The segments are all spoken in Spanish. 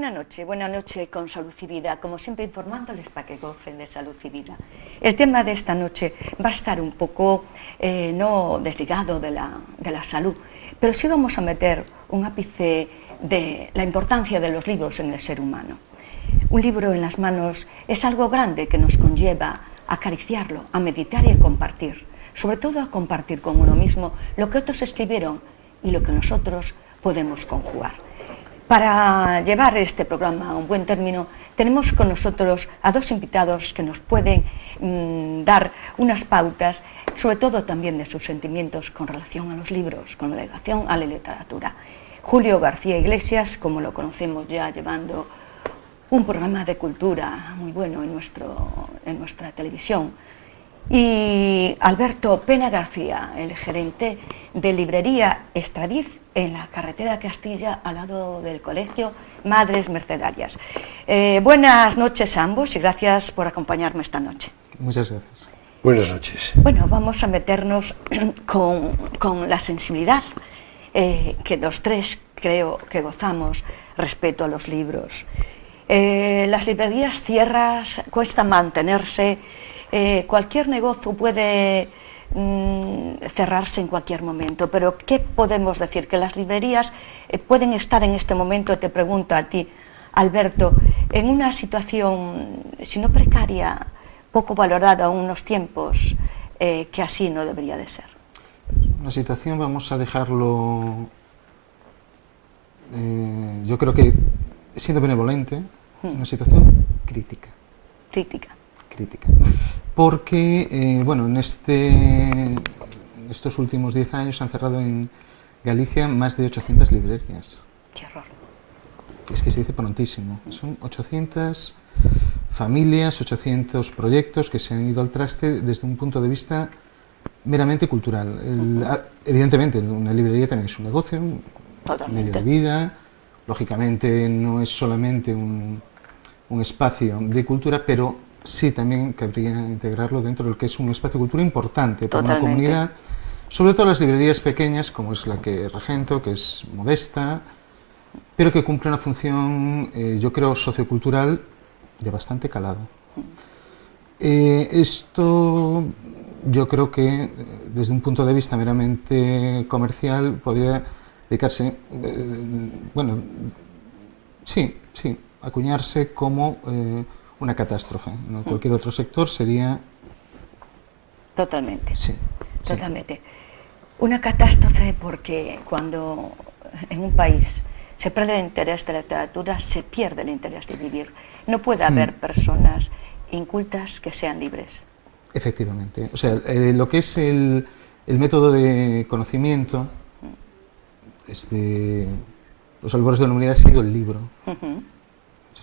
buenas noches con Salud y Vida, como siempre informándoles para que gocen de salud y vida. El tema de esta noche va a estar un poco no desligado de la salud, pero sí vamos a meter un ápice de la importancia de los libros en el ser humano. Un libro en las manos es algo grande que nos conlleva a acariciarlo, a meditar y a compartir, sobre todo a compartir con uno mismo lo que otros escribieron y lo que nosotros podemos conjugar. Para llevar este programa a un buen término, tenemos con nosotros a dos invitados que nos pueden dar unas pautas, sobre todo también de sus sentimientos con relación a los libros, con relación a la literatura. Julio García Iglesias, como lo conocemos ya, llevando un programa de cultura muy bueno en nuestra televisión. Y Alberto Pena García, el gerente de librería Estradiz en la carretera Castilla, al lado del colegio Madres Mercedarias. Buenas noches a ambos y gracias por acompañarme esta noche. Muchas gracias. Buenas noches. Bueno, vamos a meternos con la sensibilidad que los tres creo que gozamos respecto a los libros. Las librerías cierras, cuesta mantenerse. Cualquier negocio puede cerrarse en cualquier momento, pero ¿qué podemos decir? Que las librerías pueden estar en este momento, te pregunto a ti, Alberto, en una situación, si no precaria, poco valorada en unos tiempos, que así no debería de ser. Una situación, vamos a dejarlo, yo creo que siendo benevolente, una situación crítica. Crítica. Porque, bueno, en estos últimos 10 años se han cerrado en Galicia más de 800 librerías. ¡Qué horror! Es que se dice prontísimo. Son 800 familias, 800 proyectos que se han ido al traste desde un punto de vista meramente cultural. Evidentemente, una librería también es un negocio, un medio de vida. Lógicamente, no es solamente un espacio de cultura, pero sí también cabría integrarlo dentro de lo que es un espacio de cultura importante para una comunidad, sobre todo las librerías pequeñas, como es la que regento, que es modesta, pero que cumple una función, yo creo, sociocultural de bastante calado. Esto, yo creo que desde un punto de vista meramente comercial podría dedicarse, bueno, sí, acuñarse como una catástrofe. ¿No? Cualquier otro sector sería... Totalmente. Sí. Totalmente. Una catástrofe porque cuando en un país se pierde el interés de la literatura, se pierde el interés de vivir. No puede haber personas incultas que sean libres. Efectivamente. O sea, lo que es el método de conocimiento, los albores de la humanidad ha sido el libro.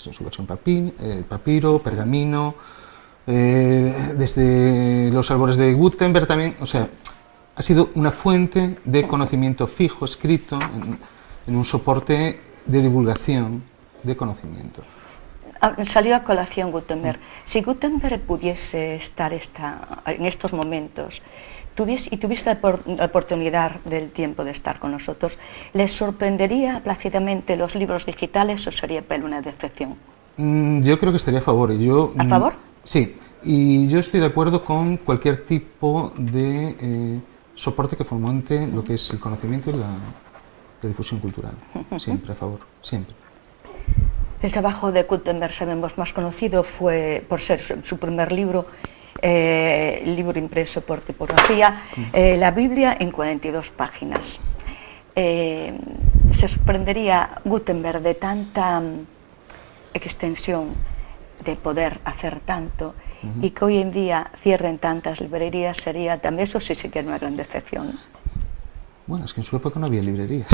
En su versión papiro, pergamino, desde los albores de Gutenberg también, o sea, ha sido una fuente de conocimiento fijo, escrito, en un soporte de divulgación de conocimiento. Salió a colación Gutenberg. Si Gutenberg pudiese estar en estos momentos, tuviese la oportunidad del tiempo de estar con nosotros, ¿les sorprendería plácidamente los libros digitales o sería una decepción? Yo creo que estaría a favor. ¿A favor? Sí, y yo estoy de acuerdo con cualquier tipo de soporte que fomente lo que es el conocimiento y la difusión cultural. Siempre a favor, siempre. El trabajo de Gutenberg, sabemos, más conocido fue por ser su primer libro, el libro impreso por tipografía, la Biblia en 42 páginas. Se sorprendería Gutenberg de tanta extensión, de poder hacer tanto, y que hoy en día cierren tantas librerías, sería también, eso sí que era una gran decepción. Bueno, es que en su época no había librerías.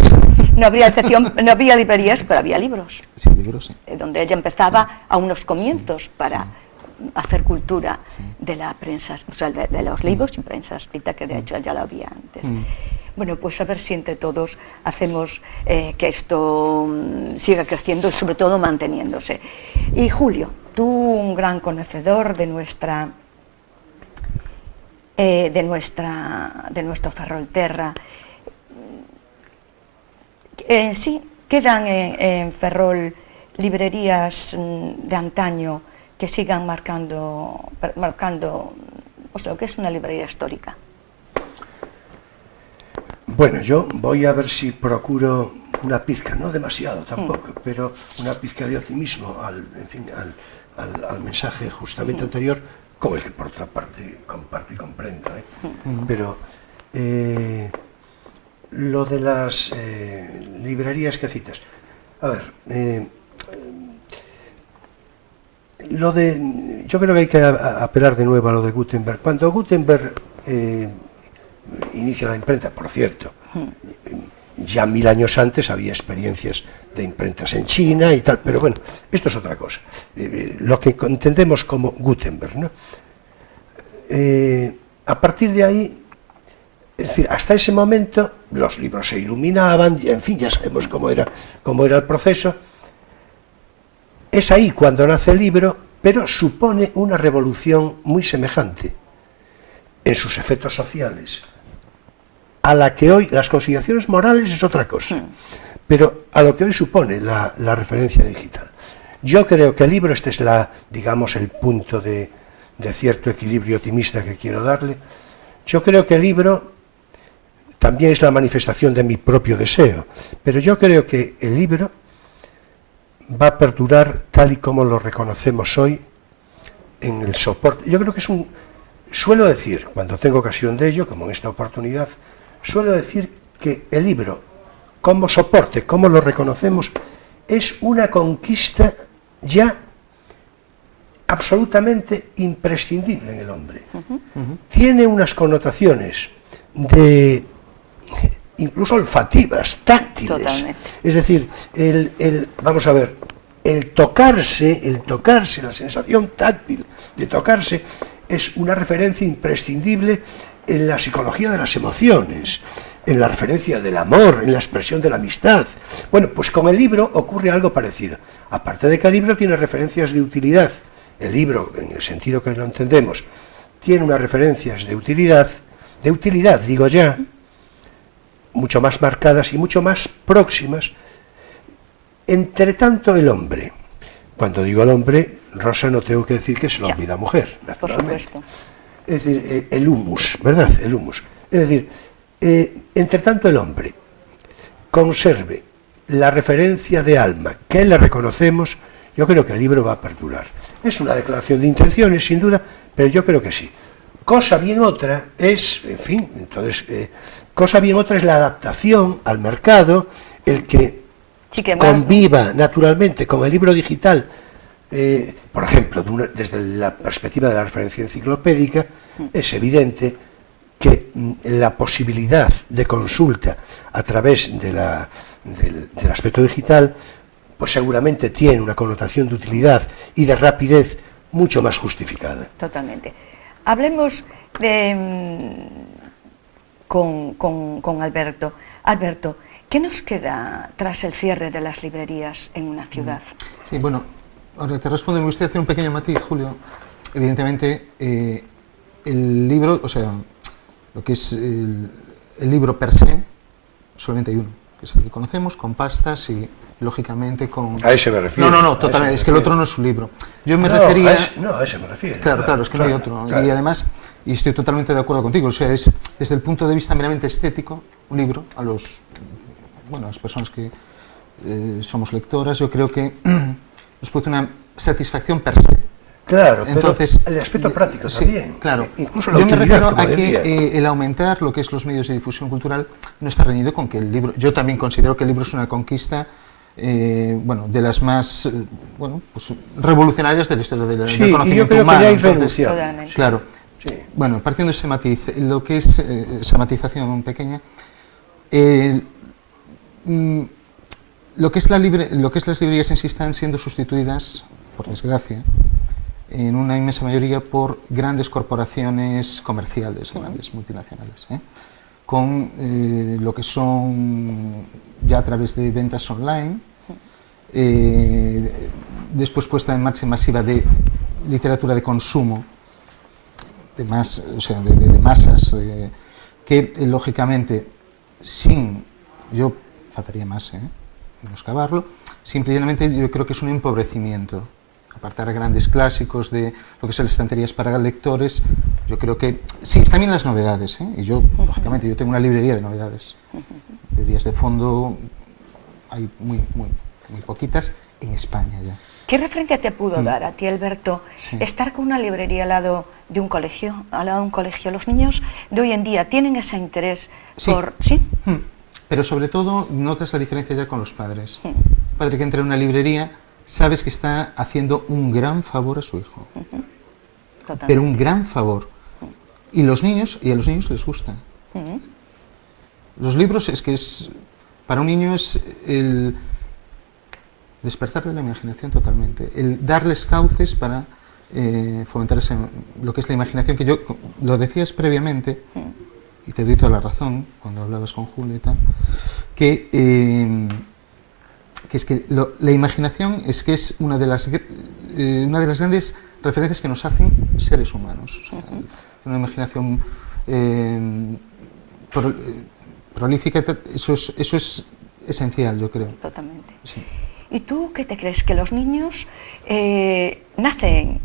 No había librerías, pero había libros. Sí, libros, sí. Donde ella empezaba a unos comienzos para hacer cultura de la prensa, o sea, de los libros y prensa escrita, que de hecho ya lo había antes. Bueno, pues a ver si entre todos hacemos que esto siga creciendo y sobre todo manteniéndose. Y Julio, tú un gran conocedor de nuestro Ferrolterra. Sí, quedan en Ferrol librerías de antaño que sigan marcando pues, lo que es una librería histórica? Bueno, yo voy a ver si procuro una pizca, no demasiado tampoco, pero una pizca de optimismo al mensaje justamente anterior, con el que por otra parte comparto y comprendo, ¿eh? Pero lo de las librerías que citas, a ver, yo creo que hay que apelar de nuevo a lo de Gutenberg. Cuando Gutenberg inicia la imprenta, por cierto, ya 1000 años antes había experiencias de imprentas en China y tal, pero bueno, esto es otra cosa. Lo que entendemos como Gutenberg, ¿no? A partir de ahí, es decir, hasta ese momento los libros se iluminaban, y en fin, ya sabemos cómo era el proceso. Es ahí cuando nace el libro, pero supone una revolución muy semejante en sus efectos sociales, a la que hoy las consideraciones morales es otra cosa, pero a lo que hoy supone la referencia digital. Yo creo que el libro, este es digamos, el punto de cierto equilibrio optimista que quiero darle. Yo creo que el libro también es la manifestación de mi propio deseo, pero yo creo que el libro va a perdurar tal y como lo reconocemos hoy en el soporte. Yo creo que suelo decir, cuando tengo ocasión de ello, como en esta oportunidad, suelo decir que el libro, como soporte, como lo reconocemos, es una conquista ya absolutamente imprescindible en el hombre. Tiene unas connotaciones incluso olfativas, táctiles. Totalmente. Es decir, vamos a ver, el tocarse, la sensación táctil de tocarse, es una referencia imprescindible en la psicología de las emociones, en la referencia del amor, en la expresión de la amistad. Bueno, pues con el libro ocurre algo parecido. Aparte de que el libro tiene referencias de utilidad, el libro, en el sentido que lo entendemos, tiene unas referencias de utilidad digo ya, mucho más marcadas y mucho más próximas. Entre tanto, el hombre, cuando digo el hombre, Rosa, no tengo que decir que es el hombre y la mujer, naturalmente. Por supuesto. Es decir, el humus, ¿verdad? El humus. Es decir, entre tanto el hombre conserve la referencia de alma que le reconocemos, yo creo que el libro va a perdurar. Es una declaración de intenciones, sin duda, pero yo creo que sí. Cosa bien otra es, en fin, entonces, cosa bien otra es la adaptación al mercado, el que conviva naturalmente con el libro digital. Por ejemplo, desde la perspectiva de la referencia enciclopédica, es evidente que la posibilidad de consulta a través del aspecto digital, pues seguramente tiene una connotación de utilidad y de rapidez mucho más justificada. Totalmente. Hablemos con Alberto. Alberto, ¿qué nos queda tras el cierre de las librerías en una ciudad? Sí, bueno, ahora te respondo, me gustaría hacer un pequeño matiz, Julio. Evidentemente, el libro, o sea, lo que es el libro per se, solamente hay uno, que es el que conocemos, con pastas y, lógicamente, con... A ese me refiero. No, totalmente, es que el otro no es un libro. Yo me refería... a ese me refiero. Claro, es que no hay otro. Claro. Y además, y estoy totalmente de acuerdo contigo, o sea, es desde el punto de vista meramente estético, un libro, a las personas que somos lectoras, yo creo que nos produce una satisfacción per se. Claro, entonces, pero el aspecto práctico sí, también. Claro. Incluso la yo me refiero utilidad, a que el aumentar lo que es los medios de difusión cultural no está reñido con que el libro... Yo también considero que el libro es una conquista, de las más revolucionarias de la historia del conocimiento y yo creo humano. Que ya hay renunciado. Claro. Sí. Bueno, partiendo de ese matiz, lo que es esa matización pequeña, lo que es las librerías en sí están siendo sustituidas, por desgracia, en una inmensa mayoría por grandes corporaciones comerciales, grandes multinacionales, con lo que son ya a través de ventas online, después puesta en marcha masiva de literatura de consumo, de masas, que lógicamente faltaría más, menoscabarlo, simplemente yo creo que es un empobrecimiento. Apartar grandes clásicos de lo que son las estanterías para lectores, yo creo que sí, están bien las novedades, ¿eh? Y yo, lógicamente, yo tengo una librería de novedades. Librerías de fondo hay muy poquitas en España ya. ¿Qué referencia te pudo dar a ti, Alberto, Sí. estar con una librería al lado de un colegio? Al lado de un colegio, los niños de hoy en día tienen ese interés Sí. por... ¿Sí? Pero sobre todo notas la diferencia ya con los padres. Un padre que entra en una librería, sabes que está haciendo un gran favor a su hijo. Totalmente. Pero un gran favor. Y a los niños les gusta. Los libros para un niño es el despertar de la imaginación totalmente, el darles cauces para fomentar lo que es la imaginación, que yo lo decías previamente, y te doy toda la razón cuando hablabas con Julio y tal, que es que la imaginación es una de las grandes referencias que nos hacen seres humanos. O sea, una imaginación prolífica, eso es esencial, yo creo. Totalmente. Sí. ¿Y tú qué te crees? ¿Que los niños nacen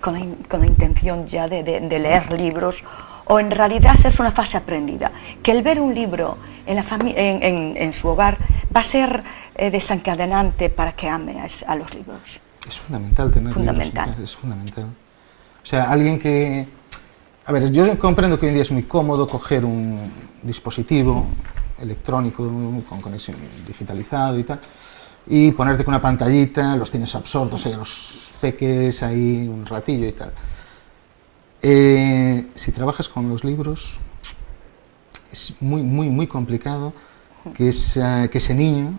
con la intención ya de leer libros, o en realidad es una fase aprendida? Que el ver un libro en su hogar va a ser desencadenante para que ame a los libros. Es fundamental tener libros en casa, es fundamental. O sea, alguien que... A ver, yo comprendo que hoy en día es muy cómodo coger un dispositivo electrónico con conexión digitalizado y tal, y ponerte con una pantallita, los tienes absortos ahí a los peques ahí un ratillo y tal. Si trabajas con los libros, es muy complicado que ese niño,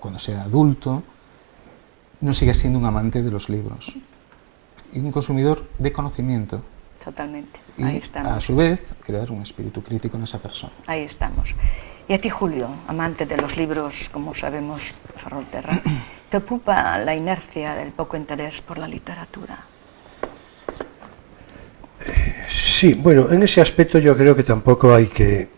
cuando sea adulto, no siga siendo un amante de los libros y un consumidor de conocimiento. Totalmente, Y ahí estamos. a su vez crear un espíritu crítico en esa persona. Ahí estamos. Y a ti, Julio, amante de los libros, como sabemos, Ferrolterra, ¿te ocupa la inercia del poco interés por la literatura? Sí, bueno, en ese aspecto yo creo que tampoco hay que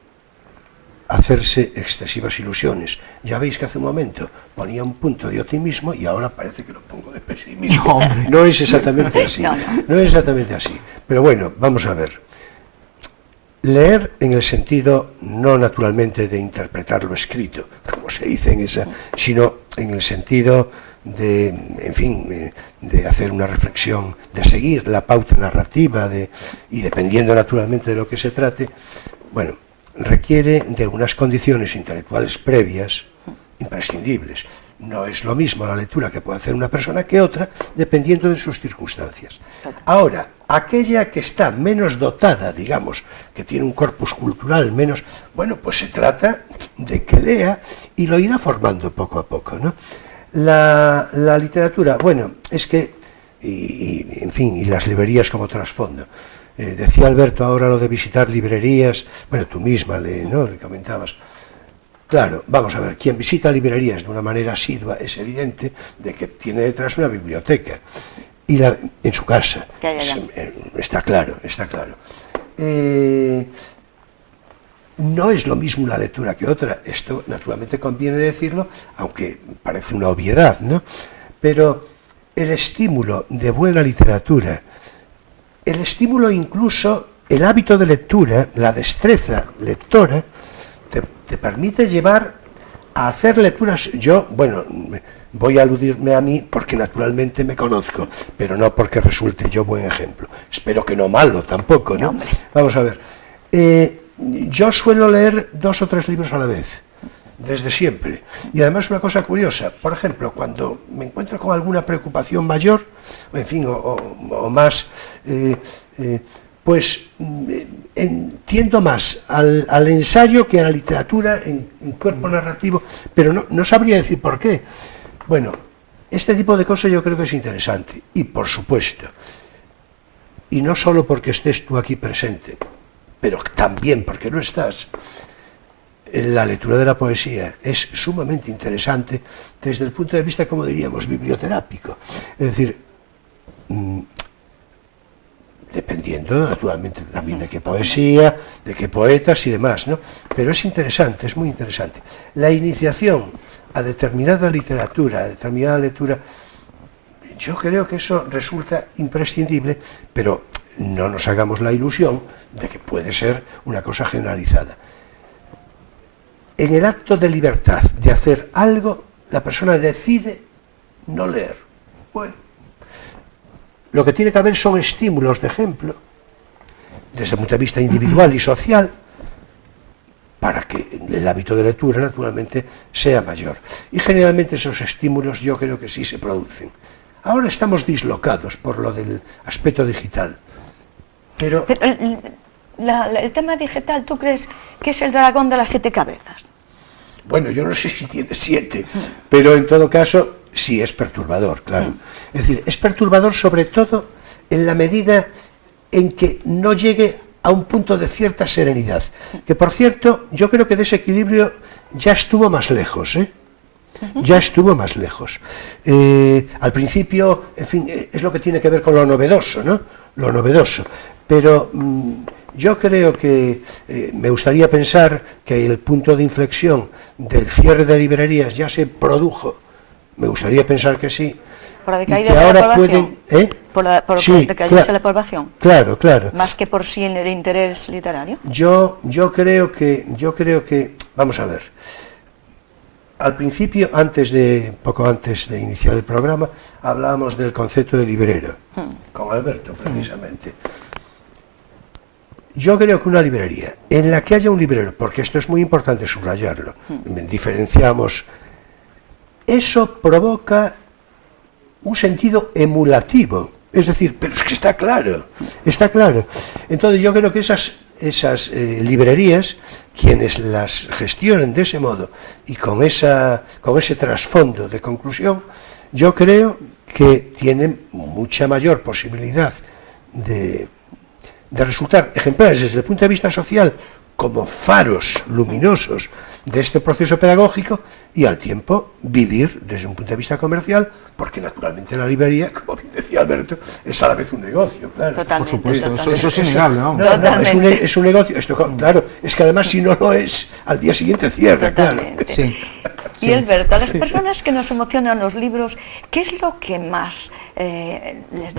hacerse excesivas ilusiones. Ya veis que hace un momento ponía un punto de optimismo y ahora parece que lo pongo de pesimismo. No, hombre. No es exactamente así. No. No es exactamente así. Pero bueno, vamos a ver. Leer en el sentido no naturalmente de interpretar lo escrito, como se dice en esa, sino en el sentido de, en fin, de hacer una reflexión, de seguir la pauta narrativa, y dependiendo naturalmente de lo que se trate, bueno, requiere de unas condiciones intelectuales previas imprescindibles. No es lo mismo la lectura que puede hacer una persona que otra, dependiendo de sus circunstancias. Ahora, aquella que está menos dotada, digamos, que tiene un corpus cultural menos, bueno, pues se trata de que lea y lo irá formando poco a poco, ¿no? La literatura, bueno, es que, en fin, y las librerías como trasfondo. Decía Alberto ahora lo de visitar librerías, bueno, tú misma ¿no? le comentabas. Claro, vamos a ver, quien visita librerías de una manera asidua es evidente de que tiene detrás una biblioteca y en su casa. Ya. Está claro, está claro. No es lo mismo una lectura que otra, esto naturalmente conviene decirlo, aunque parece una obviedad, ¿no? Pero el estímulo de buena literatura, el estímulo incluso, el hábito de lectura, la destreza lectora, te permite llevar a hacer lecturas. Yo, bueno, voy a aludirme a mí porque naturalmente me conozco, pero no porque resulte yo buen ejemplo. Espero que no malo tampoco, ¿no? No, vamos a ver. Yo suelo leer 2 o 3 libros a la vez, desde siempre. Y además una cosa curiosa, por ejemplo, cuando me encuentro con alguna preocupación mayor, en fin, o más... pues tiendo más al ensayo que a la literatura en cuerpo narrativo, pero no sabría decir por qué. Bueno, este tipo de cosas yo creo que es interesante, y por supuesto, y no solo porque estés tú aquí presente, pero también porque no estás, la lectura de la poesía es sumamente interesante desde el punto de vista, como diríamos, biblioterápico. Es decir, dependiendo naturalmente también de qué poesía, de qué poetas y demás, ¿no? Pero es interesante, es muy interesante. La iniciación a determinada literatura, a determinada lectura, yo creo que eso resulta imprescindible, pero no nos hagamos la ilusión de que puede ser una cosa generalizada. En el acto de libertad de hacer algo, la persona decide no leer. Bueno, lo que tiene que haber son estímulos de ejemplo, desde el punto de vista individual y social, para que el hábito de lectura, naturalmente, sea mayor. Y generalmente esos estímulos yo creo que sí se producen. Ahora estamos dislocados por lo del aspecto digital, pero el tema digital, ¿tú crees que es el dragón de las 7 cabezas? bueno, yo no sé si tiene 7, pero en todo caso sí es perturbador, claro. Es decir, es perturbador sobre todo en la medida en que no llegue a un punto de cierta serenidad, que por cierto, yo creo que de ese equilibrio ya estuvo más lejos, ¿eh? Ya estuvo más lejos. Al principio, en fin, es lo que tiene que ver con lo novedoso, ¿no? Lo novedoso. Pero yo creo que me gustaría pensar que el punto de inflexión del cierre de librerías ya se produjo. Me gustaría pensar que sí. Por la decaída de la población. Por sí, decaída la población. Claro, claro. Más que por sí en el interés literario. Yo creo que, vamos a ver. Al principio, poco antes de iniciar el programa, hablábamos del concepto de librero, con Alberto precisamente. Yo creo que una librería en la que haya un librero, porque esto es muy importante subrayarlo, diferenciamos, eso provoca un sentido emulativo, es decir, pero es que está claro. Entonces yo creo que esas librerías, quienes las gestionen de ese modo y con ese trasfondo de conclusión, yo creo que tienen mucha mayor posibilidad de resultar ejemplares desde el punto de vista social como faros luminosos de este proceso pedagógico y al tiempo vivir desde un punto de vista comercial, porque naturalmente la librería, como bien decía Alberto, es a la vez un negocio, claro. Totalmente, por supuesto, totalmente. eso es innegable, vamos. No, es un negocio, esto, claro, es que además si no lo es, al día siguiente cierra, Totalmente. claro. Sí. Y Alberto, a las personas que nos emocionan los libros, ¿qué es lo que más les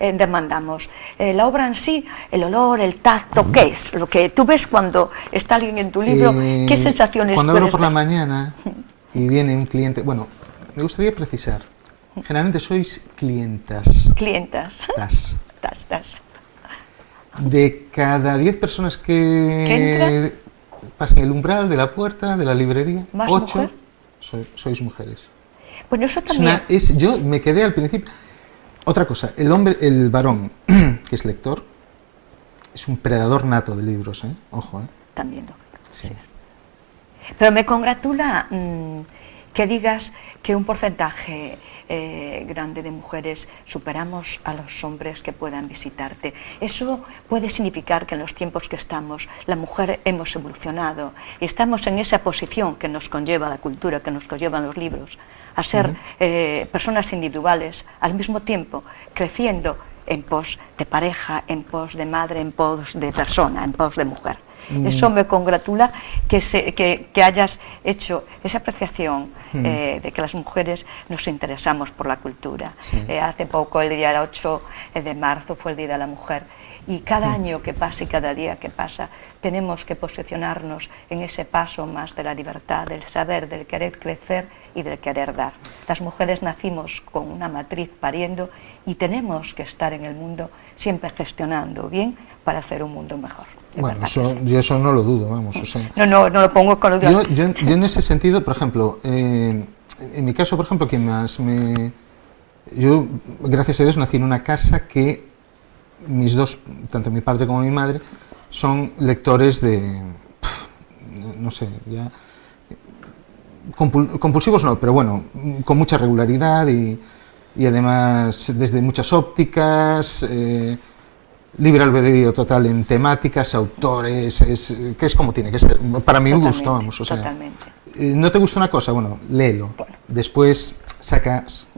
demandamos? ¿La obra en sí, el olor, el tacto? ¿Qué es? Lo que tú ves cuando está alguien en tu libro, ¿qué sensaciones cuando abro puedes por la ver? mañana y viene un cliente, bueno, me gustaría precisar, generalmente sois clientas. Clientas. Tas. De cada 10 personas ¿Que que pasan el umbral de la puerta de la librería, ¿Más 8 mujer? sois mujeres. Bueno, eso también. Yo me quedé al principio. Otra cosa, el varón que es lector es un predador nato de libros, ¿eh? Ojo, ¿eh? También lo Sí. Pero me congratula que digas que un porcentaje grande de mujeres superamos a los hombres que puedan visitarte. Eso puede significar que en los tiempos que estamos, la mujer hemos evolucionado y estamos en esa posición que nos conlleva la cultura, que nos conllevan los libros, a ser personas individuales, al mismo tiempo creciendo en pos de pareja, en pos de madre, en pos de persona, en pos de mujer. Eso me congratula que hayas hecho esa apreciación de que las mujeres nos interesamos por la cultura. Sí. Hace poco, el día 8 de marzo, fue el Día de la Mujer. Y cada año que pasa y cada día que pasa, tenemos que posicionarnos en ese paso más de la libertad, del saber, del querer crecer y del querer dar. Las mujeres nacimos con una matriz pariendo y tenemos que estar en el mundo siempre gestionando bien para hacer un mundo mejor. Bueno, yo eso no lo dudo, vamos. O sea, no lo pongo con lo de... yo en ese sentido, por ejemplo, en mi caso, por ejemplo, yo, gracias a Dios, nací en una casa que mis dos, tanto mi padre como mi madre, son lectores de, no sé, ya compulsivos no, pero bueno, con mucha regularidad y además desde muchas ópticas, libre albedrío total en temáticas, autores, que es como tiene que ser, para mi gusto, vamos, o sea, totalmente. ¿no te gusta una cosa? Bueno, léelo, después sacas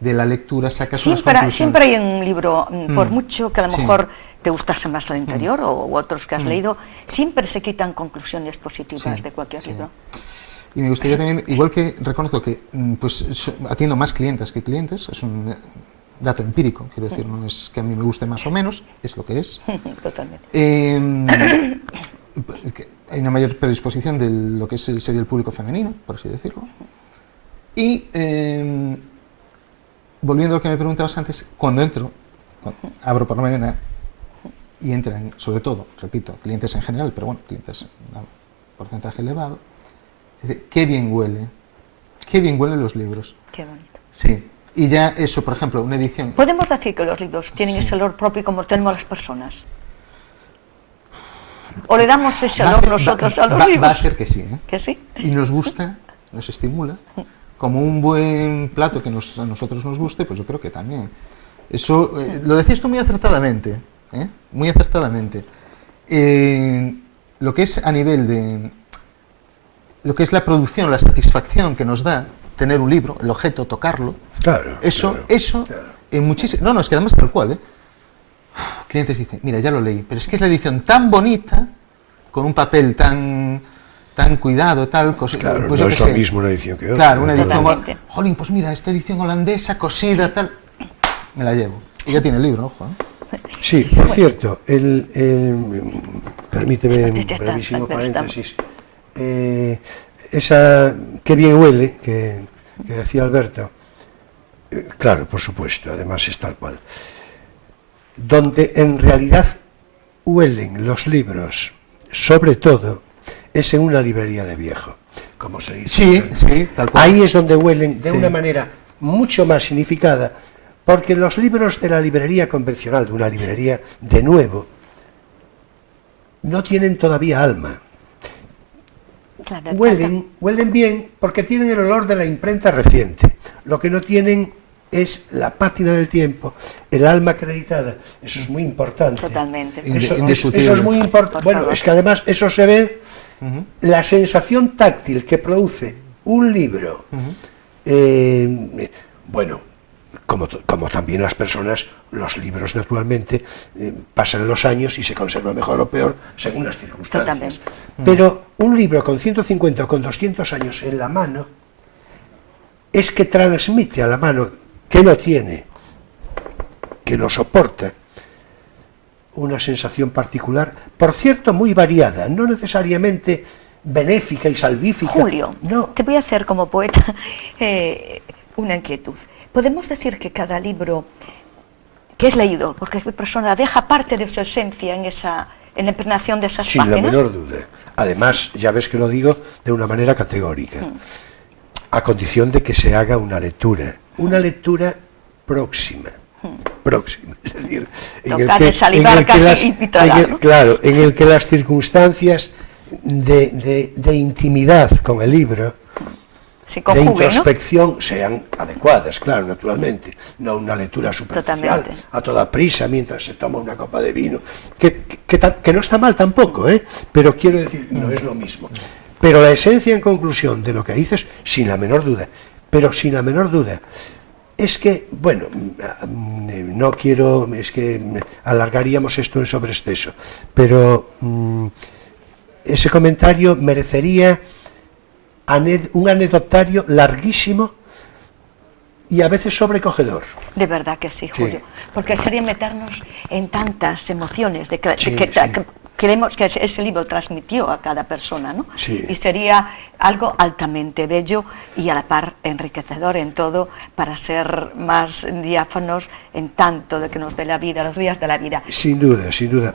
de la lectura sacas unas Siempre, conclusiones. siempre hay un libro, por mucho que a lo Sí. mejor te gustase más al interior o otros que has leído, siempre se quitan conclusiones positivas Sí, de cualquier sí. libro. Y me gustaría también, igual que reconozco que pues atiendo más clientes que clientes, es un dato empírico, quiero decir, no es que a mí me guste más o menos, es lo que es. Totalmente. Que hay una mayor predisposición de lo que sería el público femenino, por así decirlo. Y volviendo a lo que me preguntabas antes, cuando abro por la mañana y entran, sobre todo, repito, clientes en general, pero bueno, clientes un porcentaje elevado, dice, qué bien huelen los libros. Qué bonito. Sí, y ya eso, por ejemplo, una edición... ¿Podemos decir que los libros tienen Sí. ese olor propio como tenemos las personas? ¿O le damos ese Va a olor ser- nosotros va- a los va- libros? Va a ser que sí, ¿eh? ¿Que sí? Y nos gusta, nos estimula, como un buen plato que a nosotros nos guste, pues yo creo que también. Eso, lo decías tú muy acertadamente, ¿eh? Muy acertadamente. Lo que es a nivel de... Lo que es la producción, la satisfacción que nos da tener un libro, el objeto, tocarlo, Claro. eso, claro. en muchísimo... No, es que además tal cual, ¿eh? Clientes dicen, mira, ya lo leí, pero es que es la edición tan bonita, con un papel tan cuidado, tal, Claro, pues no yo es qué lo sé. mismo una edición que otra. Claro, una edición... Totalmente. Jolín, pues mira, esta edición holandesa, cosida, tal... Me la llevo. Y ya tiene el libro, ojo, ¿eh? Sí, por cierto, permíteme Ya un está, brevísimo pero estamos. paréntesis. Esa qué bien huele que decía Alberto, claro, por supuesto, además es tal cual. Donde en realidad huelen los libros, sobre todo, es en una librería de viejo, como se dice. Sí, tal cual. Ahí es donde huelen de Sí. una manera mucho más significada, porque los libros de la librería convencional, de una librería de nuevo, no tienen todavía alma. Claro, Huelen bien porque tienen el olor de la imprenta reciente. Lo que no tienen es la pátina del tiempo, el alma acreditada. Eso es muy importante. Totalmente. Indiscutible. Eso es muy importante. Por Bueno, favor. es que además eso se ve, Ujú, la sensación táctil que produce un libro. ujú. Bueno, como también las personas, los libros naturalmente pasan los años y se conservan mejor o peor según las circunstancias. Totalmente. Pero un libro con 150 o con 200 años en la mano es que transmite a la mano que lo tiene, que lo soporta, una sensación particular, por cierto muy variada, no necesariamente benéfica y salvífica. Julio, no. te voy a hacer como poeta una inquietud. ¿Podemos decir que cada libro que es leído, porque es mi persona, deja parte de su esencia en la impregnación de esas Sin páginas? la menor duda. Además, ya ves que lo digo de una manera categórica, a condición de que se haga una lectura próxima. Próxima, es decir, Tocar de salivar casi y tragar, ¿no? claro, en el que las circunstancias de intimidad con el libro, Se de conjuguen, ¿no? introspección, sean adecuadas, claro, naturalmente, no una lectura superficial, Totalmente. a toda prisa mientras se toma una copa de vino, que no está mal tampoco, pero quiero decir, no es lo mismo. Pero la esencia en conclusión de lo que dices, sin la menor duda, pero sin la menor duda, es que, bueno, no quiero, es que alargaríamos esto en sobreexceso, pero ese comentario merecería un anecdotario larguísimo y a veces sobrecogedor. De verdad que sí, Julio. Porque sería meternos en tantas emociones Sí, que sí. queremos que ese libro transmitió a cada persona, ¿no? Sí. Y sería algo altamente bello y a la par enriquecedor en todo para ser más diáfanos en tanto de que nos dé la vida, los días de la vida. Sin duda, sin duda.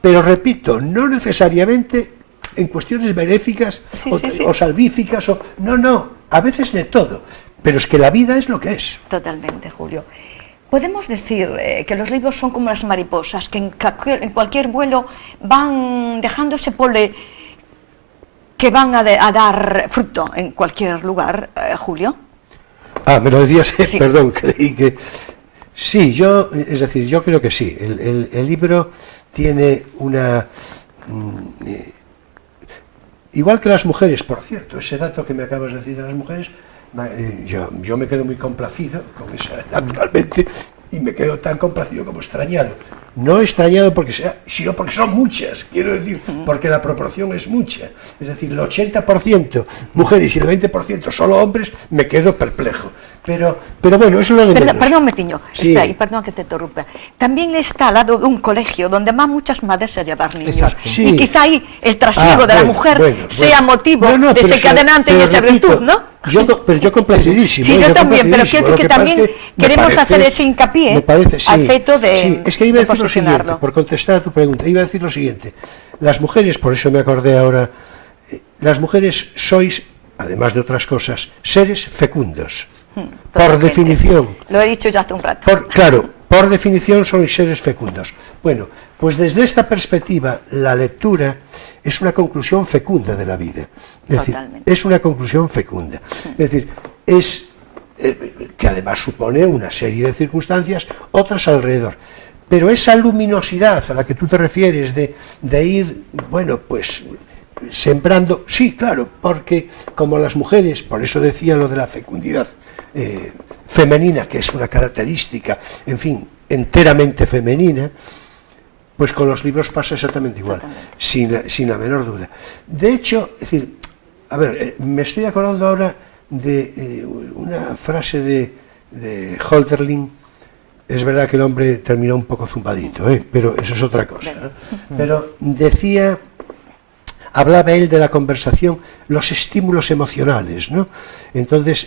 Pero repito, no necesariamente en cuestiones benéficas Sí, o, sí, sí. o salvíficas, no, a veces de todo. Pero es que la vida es lo que es. Totalmente, Julio. Podemos decir que los libros son como las mariposas, que en cualquier vuelo van dejando ese polen que van a dar fruto en cualquier lugar, Julio. Me lo decías, Sí. perdón, creí que... Sí, yo creo que sí. El libro tiene una... igual que las mujeres, por cierto, ese dato que me acabas de decir de las mujeres, Yo me quedo muy complacido con esa, naturalmente, y me quedo tan complacido como extrañado. No extrañado porque sea, sino porque son muchas, quiero decir, porque la proporción es mucha. Es decir, el 80% mujeres y el 20% solo hombres, me quedo perplejo. Pero bueno, eso es lo de menos. Perdón, Metiño, Sí. espera, y perdón que te interrumpa. También está al lado de un colegio donde van muchas madres a llevar niños. Exacto. Sí. Y quizá ahí el trasiego de la Bueno, mujer bueno, sea bueno. motivo No, pero desencadenante en pero esa repito, virtud, ¿no? Pero yo complacidísimo. Sí, yo también, pero complacidísimo. quiero Lo que pasa también es me queremos parece- hacer ese hincapié me parece, sí. al efecto de, Sí, es que iba a de decir lo siguiente, posicionarlo. por contestar a tu pregunta, iba a decir lo siguiente. Las mujeres, por eso me acordé ahora, las mujeres sois, además de otras cosas, seres fecundos. Por Totalmente. definición. Lo he dicho ya hace un rato. Claro, por definición sois seres fecundos. Bueno, pues desde esta perspectiva, la lectura es una conclusión fecunda de la vida. Es decir, Totalmente. es una conclusión fecunda. Es decir, es que además supone una serie de circunstancias, otras alrededor. Pero esa luminosidad a la que tú te refieres de ir, bueno, pues sembrando, sí, claro, porque como las mujeres, por eso decía lo de la fecundidad femenina, que es una característica, en fin, enteramente femenina, pues con los libros pasa exactamente igual, sin la menor duda. De hecho, es decir, a ver, me estoy acordando ahora de una frase de Hölderlin. Es verdad que el hombre terminó un poco zumbadito, pero eso es otra cosa, ¿no? Pero decía, hablaba él de la conversación, los estímulos emocionales, ¿no? Entonces,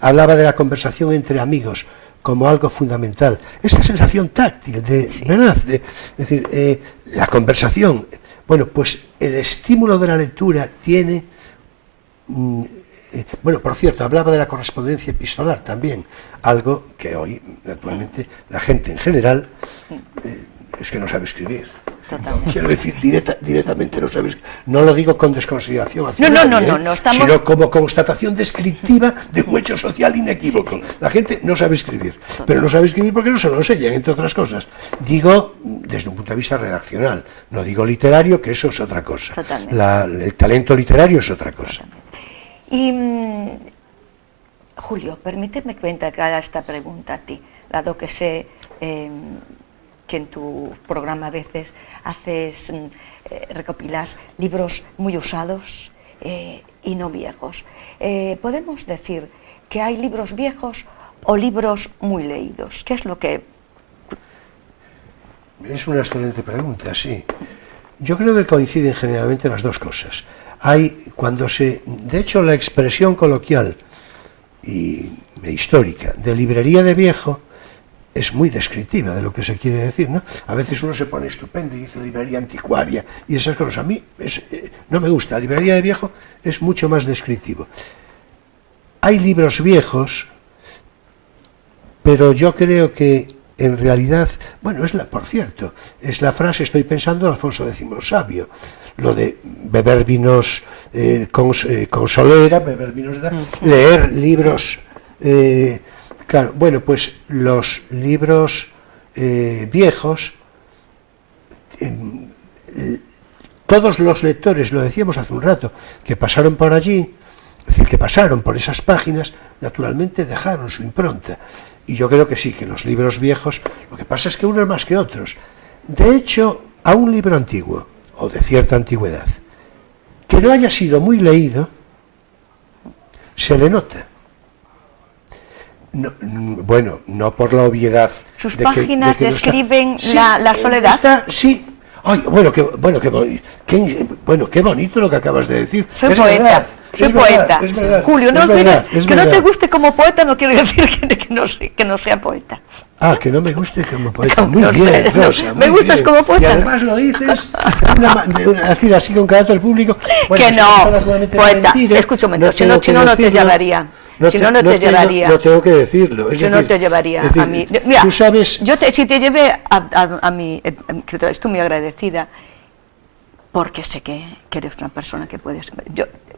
hablaba de la conversación entre amigos como algo fundamental. Esa sensación táctil, ¿verdad? Es decir, la conversación. Bueno, pues el estímulo de la lectura tiene... bueno, por cierto, hablaba de la correspondencia epistolar también, algo que hoy, naturalmente, la gente en general es que no sabe escribir. Totalmente. Quiero decir, directamente no sabe escribir. No lo digo con desconsideración hacia nadie, no, estamos... sino como constatación descriptiva de un hecho social inequívoco. Sí. La gente no sabe escribir, pero no sabe escribir porque no se lo enseñan, entre otras cosas. Digo desde un punto de vista redaccional, no digo literario, que eso es otra cosa. Totalmente. El talento literario es otra cosa. Y, Julio, permíteme que te haga esta pregunta a ti, dado que sé que en tu programa a veces haces, recopilas libros muy usados y no viejos. ¿Podemos decir que hay libros viejos o libros muy leídos? ¿Qué es lo que...? Es una excelente pregunta, sí. Yo creo que coinciden generalmente las dos cosas. De hecho, la expresión coloquial e histórica de librería de viejo es muy descriptiva de lo que se quiere decir, ¿no? A veces uno se pone estupendo y dice librería anticuaria y esas cosas. A mí no me gusta. La librería de viejo es mucho más descriptivo. Hay libros viejos, pero yo creo que en realidad, bueno, por cierto, es la frase, estoy pensando en Alfonso X el Sabio, lo de beber vinos con solera, beber vinos leer libros, claro, bueno, pues los libros viejos, todos los lectores, lo decíamos hace un rato, que pasaron por allí, es decir, que pasaron por esas páginas, naturalmente dejaron su impronta. Y yo creo que sí, que los libros viejos, lo que pasa es que unos más que otros. De hecho, a un libro antiguo, o de cierta antigüedad, que no haya sido muy leído, se le nota. No, bueno, no por la obviedad. Sus de páginas que no describen está. la soledad. Sí. Ay, qué bonito lo que acabas de decir. Soy Es poeta. verdad, Soy es verdad, poeta. es verdad, Julio, no es olvides verdad, es que no te verdad. guste como poeta no quiere decir que no sea poeta. Ah, que no me guste como poeta. Como Muy no bien, sé, no. Rosa. Me muy gustas bien. como poeta. Y además lo dices decir así con carácter público. Bueno, Que si no, son naturalmente poeta, mentiras, escucha un momento, si tengo no que te decirlo. llevaría. Si no te llevaría. No tengo que decirlo. Es Yo no decir, te llevaría es decir, a mí. Mira, tú sabes. si te llevé a mí, que estoy muy agradecida, porque sé que eres una persona que puedes...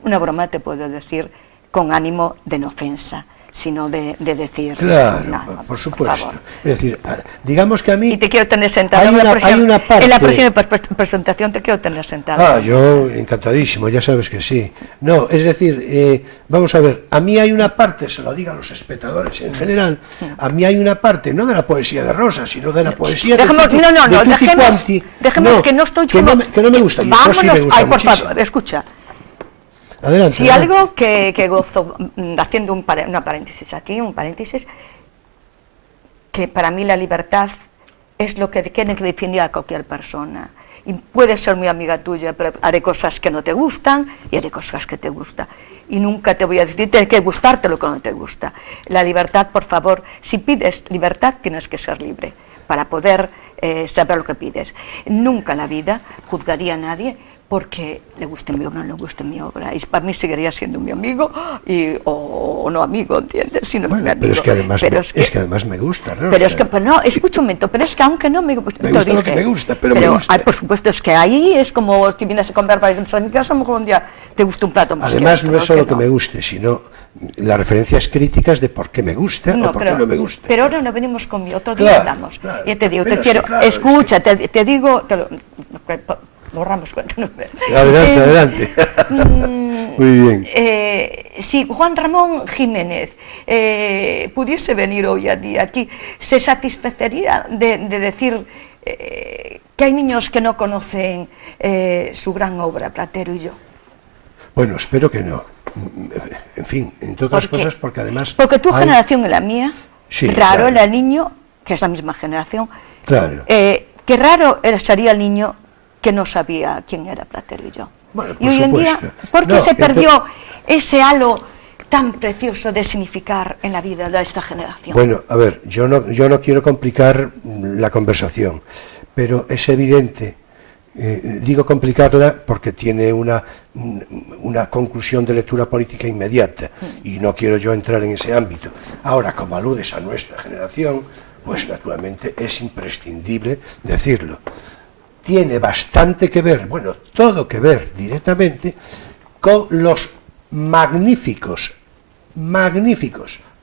una broma te puedo decir con ánimo de no ofensa. sino de decir... Claro, no, por supuesto. favor. Es decir, digamos que a mí... Y te quiero tener sentado hay una parte... en la próxima presentación te quiero tener sentado. Ah, yo encantadísimo, ya sabes que sí. No, es decir, vamos a ver, a mí hay una parte, se lo digo a los espectadores en general, a mí hay una parte, no de la poesía de Rosa, sino de la poesía dejemos, de dejemos que no estoy... que no me gusta. Vámonos, sí me gusta ay, por muchísimo. favor, escucha. Adelante, Si adelante. algo que gozo, haciendo una paréntesis aquí, un paréntesis, que para mí la libertad es lo que tiene que definir a cualquier persona. Y puedes ser muy amiga tuya, pero haré cosas que no te gustan y haré cosas que te gustan. Y nunca te voy a decir, tiene que gustarte lo que no te gusta. La libertad, por favor, si pides libertad, tienes que ser libre para poder saber lo que pides. Nunca en la vida juzgaría a nadie porque le guste mi obra o no le guste mi obra. Y para mí seguiría siendo mi amigo o no amigo, ¿entiendes? Sino Bueno, mi amigo. pero es que además, me gusta, Rosa. Pero es que, no, escucha un momento, pero es que aunque no me gusta... Me gusta lo que me gusta, pero me gusta. Ay, por supuesto, es que ahí es como si vienes a comer para en mi casa, a lo mejor un día te gusta un plato más. Además, no es solo que me guste, sino las referencias críticas de por qué me gusta o por qué no me gusta. Pero ahora no venimos conmigo, otro día hablamos. Claro. Ya te digo, Pero te quiero, claro, escucha, te digo... borramos cuenta. Adelante. Muy bien. Si Juan Ramón Jiménez pudiese venir hoy a día aquí, ¿se satisfacería de decir que hay niños que no conocen su gran obra, Platero y yo? Bueno, espero que no. En fin, entre otras cosas, porque además... Porque tu generación y la mía, sí, raro claro. era el niño, que es la misma generación, Claro. que raro sería el niño que no sabía quién era Platero y yo. Bueno, y hoy en día, ¿por qué se perdió ese halo tan precioso de significar en la vida de esta generación? Bueno, a ver, yo no quiero complicar la conversación, pero es evidente, digo complicarla porque tiene una conclusión de lectura política inmediata y no quiero yo entrar en ese ámbito. Ahora, como aludes a nuestra generación, pues naturalmente es imprescindible decirlo. Tiene bastante que ver, bueno, todo que ver directamente con los magníficos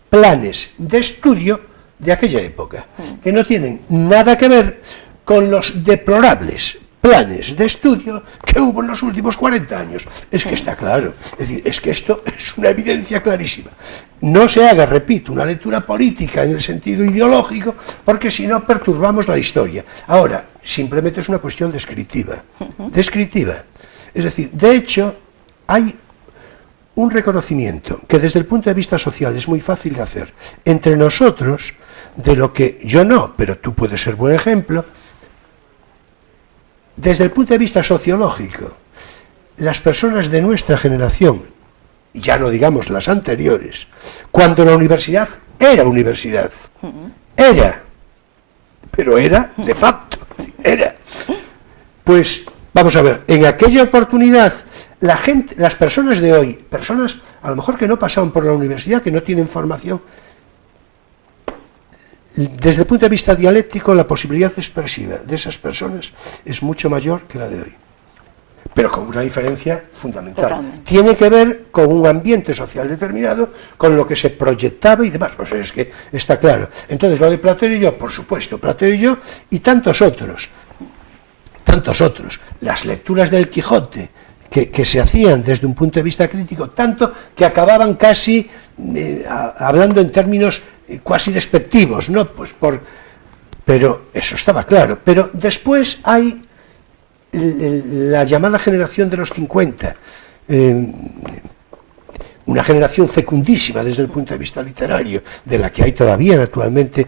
planes de estudio de aquella época, que no tienen nada que ver con los deplorables planes de estudio que hubo en los últimos 40 años. Es que está claro, es decir, es que esto es una evidencia clarísima. No se haga, repito, una lectura política en el sentido ideológico, porque si no perturbamos la historia. Ahora, simplemente es una cuestión descriptiva. Es decir, de hecho, hay un reconocimiento que desde el punto de vista social es muy fácil de hacer entre nosotros, de lo que yo no, pero tú puedes ser buen ejemplo. Desde el punto de vista sociológico, las personas de nuestra generación, ya no digamos las anteriores, cuando la universidad era universidad, pero era de facto, pues vamos a ver, en aquella oportunidad la gente, las personas de hoy, personas a lo mejor que no pasaron por la universidad, que no tienen formación, desde el punto de vista dialéctico, la posibilidad expresiva de esas personas es mucho mayor que la de hoy, pero con una diferencia fundamental. Totalmente. Tiene que ver con un ambiente social determinado, con lo que se proyectaba y demás. O sea, es que está claro. Entonces, lo de Platero y yo, por supuesto, Platero y yo, y tantos otros. Las lecturas del Quijote, que se hacían desde un punto de vista crítico, tanto que acababan casi hablando en términos cuasi despectivos, ¿no? Pero eso estaba claro. Pero después hay la llamada generación de los 50, una generación fecundísima desde el punto de vista literario, de la que hay todavía naturalmente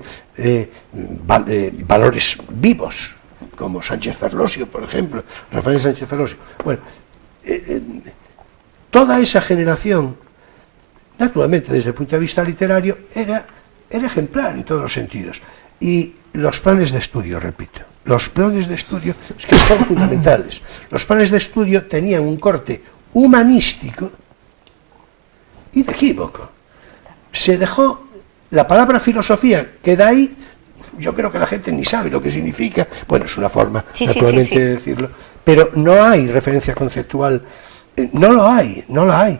valores vivos, como Sánchez Ferlosio, por ejemplo, Rafael Sánchez Ferlosio. Bueno, toda esa generación, naturalmente desde el punto de vista literario, era ejemplar en todos los sentidos. Y los planes de estudio, repito, los planes de estudio es que son fundamentales. Los planes de estudio tenían un corte humanístico inequívoco. Se dejó la palabra filosofía, que de ahí yo creo que la gente ni sabe lo que significa. Bueno, es una forma naturalmente de decirlo, pero no hay referencia conceptual No lo hay, no lo hay.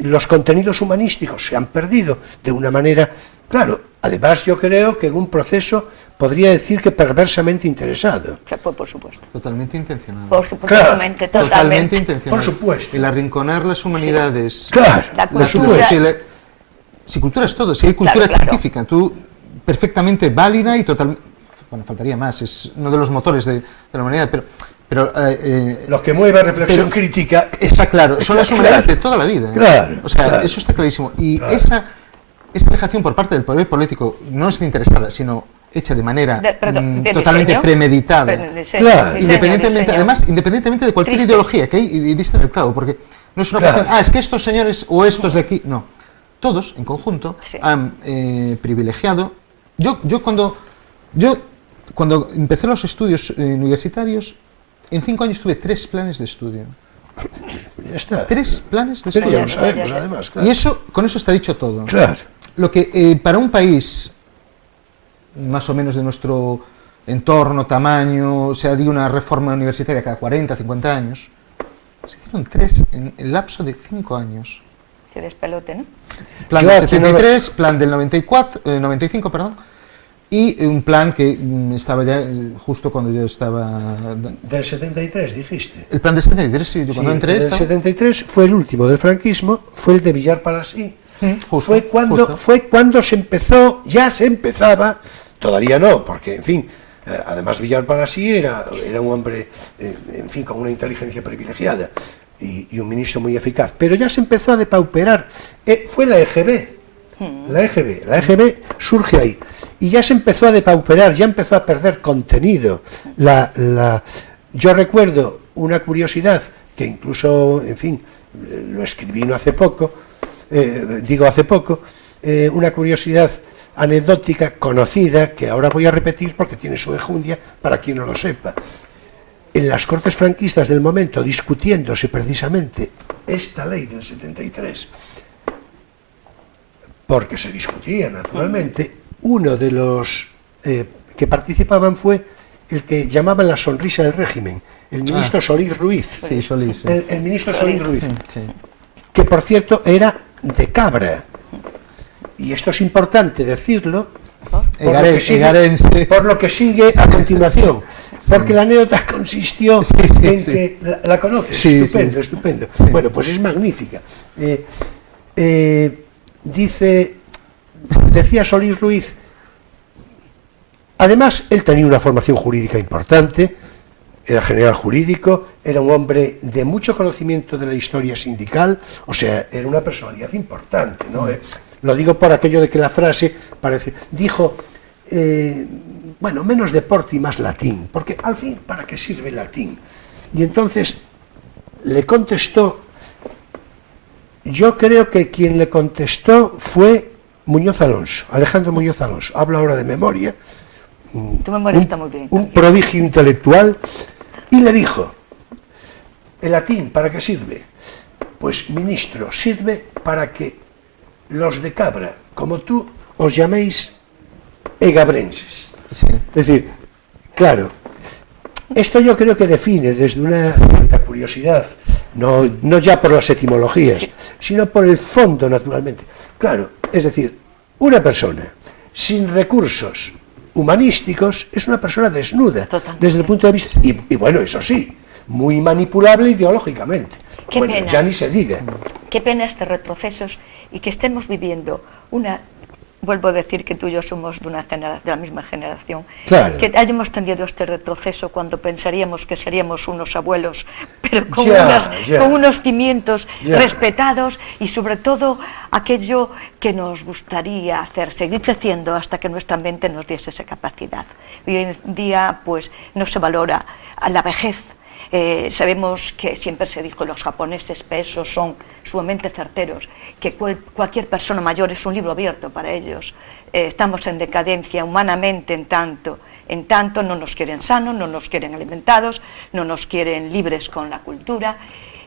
Los contenidos humanísticos se han perdido de una manera, claro, además yo creo que en un proceso podría decir que perversamente interesado. O sea, pues, por supuesto. Totalmente intencionado. Por supuesto, Claro, totalmente. Totalmente intencionado. Por supuesto. El arrinconar las humanidades. Claro, La por cultura. supuesto. Si cultura es todo, si hay cultura Claro, claro. científica, tú perfectamente válida y totalmente... Bueno, faltaría más, es uno de los motores de la humanidad, pero Lo que mueve reflexión pero- crítica está claro, son las humanidades de toda la vida. Claro, O sea, claro. eso está clarísimo. Y Claro. esa dejación por parte del poder político no es interesada, sino hecha de manera de totalmente diseño. premeditada. Pero diseño, Claro. diseño, Independientemente, diseño. además, independientemente de cualquier Triste. ideología que hay, y diste en el clavo, porque no es una Claro. cuestión, es que estos señores o estos de aquí, no. Todos, en conjunto, Sí. han privilegiado. Yo cuando empecé los estudios universitarios, en 5 años tuve 3 planes de estudio. Ya está. 3 planes de Pero ya lo estudio. sabemos, además. Claro. Y eso, con eso está dicho todo. Claro. Lo que para un país más o menos de nuestro entorno, tamaño, se haría una reforma universitaria cada 40, 50 años, se hicieron 3 en el lapso de 5 años. Qué despelote, ¿no? Plan Yo del aquí no lo- 73, plan del 95, perdón, y un plan que estaba ya justo cuando yo estaba... Del 73, dijiste. El plan del 73, sí, yo cuando Sí, entré el del estaba... 73 fue el último del franquismo, fue el de Villar Palasí. Justo, Fue cuando se empezó, ya se empezaba, todavía no, porque, en fin, además Villar Palasí era un hombre, en fin, con una inteligencia privilegiada y un ministro muy eficaz, pero ya se empezó a depauperar. Fue la EGB. La EGB surge ahí y ya se empezó a depauperar, ya empezó a perder contenido. Yo recuerdo una curiosidad que incluso, en fin, lo escribí no hace poco, una curiosidad anecdótica conocida que ahora voy a repetir porque tiene su enjundia para quien no lo sepa. En las Cortes franquistas del momento, discutiéndose precisamente esta ley del 73, porque se discutía naturalmente, uno de los que participaban fue el que llamaban la sonrisa del régimen, el ministro Solís Ruiz. Sí, Solís. Sí. El ministro Solís Ruiz, Sí. que por cierto era de Cabra. Y esto es importante decirlo Egarense. por lo que sigue a continuación. Porque la anécdota consistió en que la conoces, Sí, estupendo, sí. estupendo. Sí. Bueno, pues es magnífica. Decía Solís Ruiz, además él tenía una formación jurídica importante, era general jurídico, era un hombre de mucho conocimiento de la historia sindical, o sea, era una personalidad importante, ¿no? Lo digo por aquello de que la frase parece, dijo, bueno, menos deporte y más latín, porque al fin, ¿para qué sirve el latín? Y entonces le contestó, yo creo que quien le contestó fue Muñoz Alonso, Alejandro Muñoz Alonso, hablo ahora de memoria, Tu memoria está muy bien. un prodigio intelectual, y le dijo, ¿el latín para qué sirve? Pues, ministro, sirve para que los de Cabra, como tú, os llaméis egabrenses. Sí. Es decir, claro, esto yo creo que define desde una cierta curiosidad, no ya por las etimologías, sino por el fondo, naturalmente. Claro, es decir, una persona sin recursos humanísticos es una persona desnuda, Totalmente. desde el punto de vista, y bueno, eso sí, muy manipulable ideológicamente. Qué Bueno, pena. ya ni se diga. Qué pena estos retrocesos y que estemos viviendo vuelvo a decir que tú y yo somos de la misma generación, Claro. que hayamos tenido este retroceso cuando pensaríamos que seríamos unos abuelos, pero con, Ya. con unos cimientos Ya. respetados y sobre todo aquello que nos gustaría hacer, seguir creciendo hasta que nuestra mente nos diese esa capacidad. Hoy en día pues no se valora a la vejez. Sabemos que siempre se dijo los japoneses pesos son sumamente certeros, que cualquier persona mayor es un libro abierto para ellos. Estamos en decadencia humanamente en tanto no nos quieren sanos, no nos quieren alimentados, no nos quieren libres con la cultura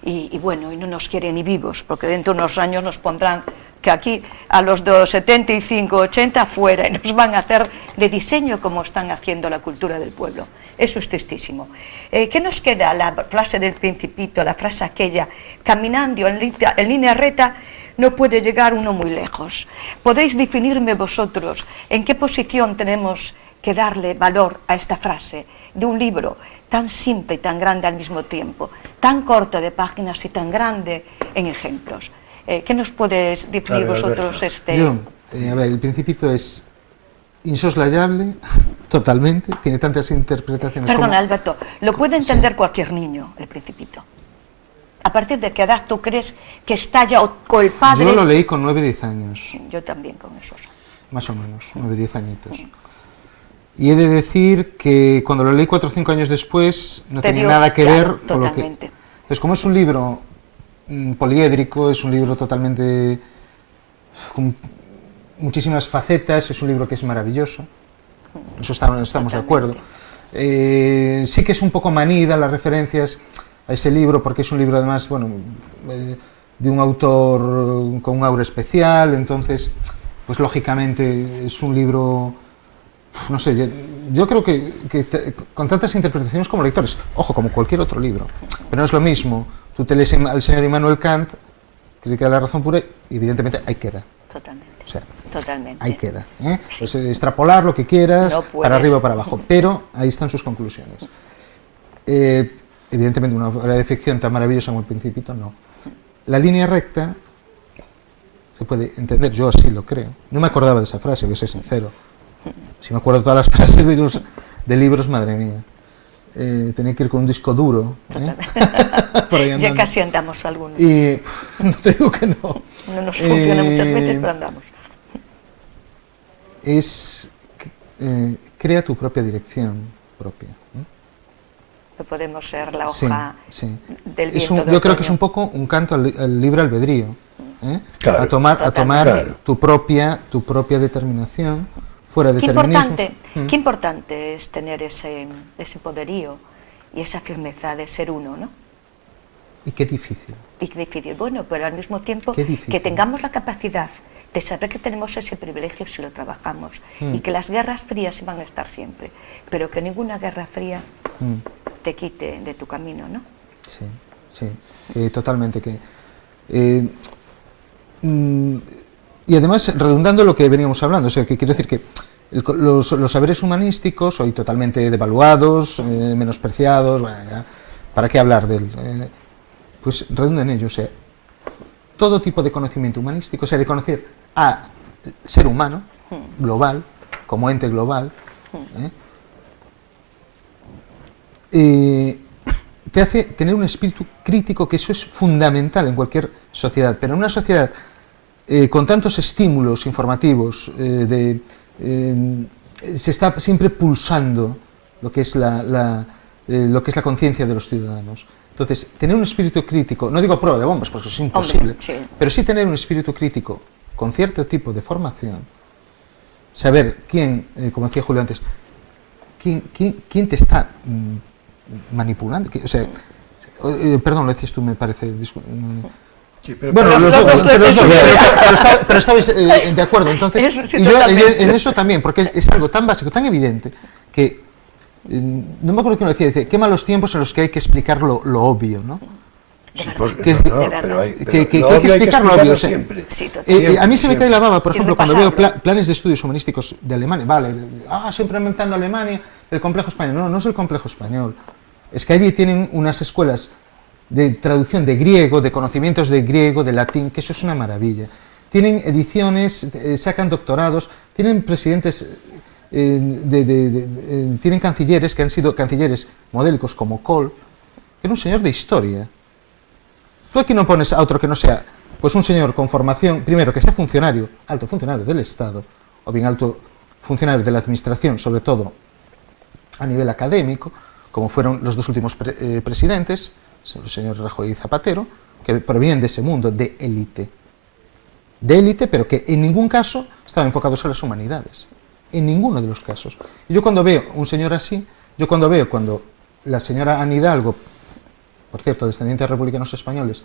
y bueno, y no nos quieren ni vivos, porque dentro de unos años nos pondrán que aquí a los de 75, 80 fuera y nos van a hacer de diseño como están haciendo la cultura del pueblo. Eso es tristísimo. ¿Qué nos queda? La frase del Principito, la frase aquella, caminando en línea recta no puede llegar uno muy lejos. ¿Podéis definirme vosotros en qué posición tenemos que darle valor a esta frase de un libro tan simple y tan grande al mismo tiempo, tan corto de páginas y tan grande en ejemplos? ¿Qué nos puedes definir vosotros Yo, a ver, el Principito es insoslayable, totalmente, tiene tantas interpretaciones. Perdona, como... Alberto, lo puede entender cualquier niño, el Principito. ¿A partir de qué edad tú crees que está ya o el padre? Yo lo leí con 9-10 años. Yo también con esos. Más o menos, 9-10 añitos. Y he de decir que cuando lo leí 4 o 5 años después no tenía nada que ver con lo que... Pues como es un libro poliédrico, es un libro totalmente... con muchísimas facetas, es un libro que es maravilloso, eso estamos de acuerdo. Sí que es un poco manida las referencias a ese libro, porque es un libro además, bueno, de un autor con un aura especial, entonces, pues lógicamente es un libro, no sé, yo creo que con tantas interpretaciones como lectores, ojo, como cualquier otro libro, pero no es lo mismo, tú te lees al señor Immanuel Kant, Crítica de la razón pura, y evidentemente ahí queda. Totalmente. O sea, totalmente. ahí queda. Sí. Pues extrapolar lo que quieras, No para arriba o para abajo, pero ahí están sus conclusiones. Evidentemente una obra de ficción tan maravillosa como El Principito, no. La línea recta se puede entender, yo así lo creo. No me acordaba de esa frase, voy a ser sincero. Si me acuerdo todas las frases de libros, madre mía. Tenía que ir con un disco duro. Por ahí ya casi andamos algunos. Y no te digo que no. No nos funciona muchas veces, pero andamos. Crea tu propia dirección propia. No podemos ser la hoja del es viento. yo creo que es un poco un canto al libre albedrío. Claro, a tomar tu propia determinación. Fuera de qué importante es tener ese poderío y esa firmeza de ser uno, ¿no? Y qué difícil. Y qué difícil. Bueno, pero al mismo tiempo que tengamos la capacidad de saber que tenemos ese privilegio si lo trabajamos y que las guerras frías van a estar siempre, pero que ninguna guerra fría te quite de tu camino, ¿no? Sí, totalmente. Y además, redundando lo que veníamos hablando, o sea, que quiero decir que los saberes humanísticos, hoy totalmente devaluados, menospreciados, bueno, ya, ¿para qué hablar de él? Pues redunda en ello, o sea, todo tipo de conocimiento humanístico, o sea, de conocer a ser humano, global, como ente global, te hace tener un espíritu crítico, que eso es fundamental en cualquier sociedad, pero en una sociedad con tantos estímulos informativos, se está siempre pulsando lo que es la conciencia de los ciudadanos. Entonces, tener un espíritu crítico, no digo a prueba de bombas, porque eso es imposible, pero sí tener un espíritu crítico con cierto tipo de formación, saber quién, como decía Julio antes, quién te está manipulando, o sea, perdón, lo decías tú, me parece... Sí, pero bueno, pero estabais de acuerdo, entonces, y yo en eso también, porque es algo tan básico, tan evidente, que no me acuerdo quién lo decía, dice, qué malos tiempos en los que hay que explicar lo obvio, ¿no? Sí, pues, pero hay que explicar lo obvio. O sea, a mí se me cae la baba, por ejemplo, cuando veo planes de estudios humanísticos de Alemania, vale, siempre inventando Alemania, el complejo español, no es el complejo español, es que allí tienen unas escuelas de traducción de griego, de conocimientos de griego, de latín, que eso es una maravilla. Tienen ediciones, sacan doctorados, tienen presidentes, tienen cancilleres que han sido cancilleres modélicos como Kohl, que era un señor de historia. Tú aquí no pones a otro que no sea, pues un señor con formación, primero que sea funcionario, alto funcionario del Estado, o bien alto funcionario de la Administración, sobre todo a nivel académico, como fueron los dos últimos presidentes, el señor Rajoy y Zapatero, que provienen de ese mundo de élite, pero que en ningún caso estaban enfocados a las humanidades, en ninguno de los casos. Y yo cuando veo un señor así, cuando la señora Ana Hidalgo, por cierto, descendiente de republicanos españoles,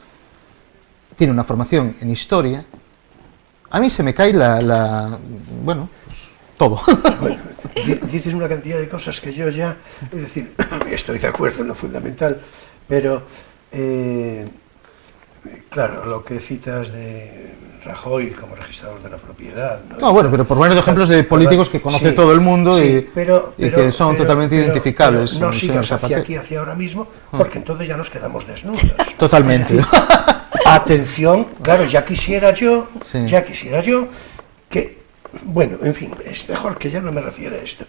tiene una formación en historia, a mí se me cae bueno, pues, todo. Bueno, dices una cantidad de cosas que yo ya, es decir, estoy de acuerdo en lo fundamental, pero claro, lo que citas de Rajoy como registrador de la propiedad. No, bueno, pero por poner ejemplos de políticos que conoce todo el mundo y que son totalmente identificables. Pero no con el sigas señor hacia Zapatero. aquí, hacia ahora mismo, porque entonces ya nos quedamos desnudos. Totalmente. Es decir, atención, claro, ya quisiera yo que, bueno, en fin, es mejor que ya no me refiera a esto.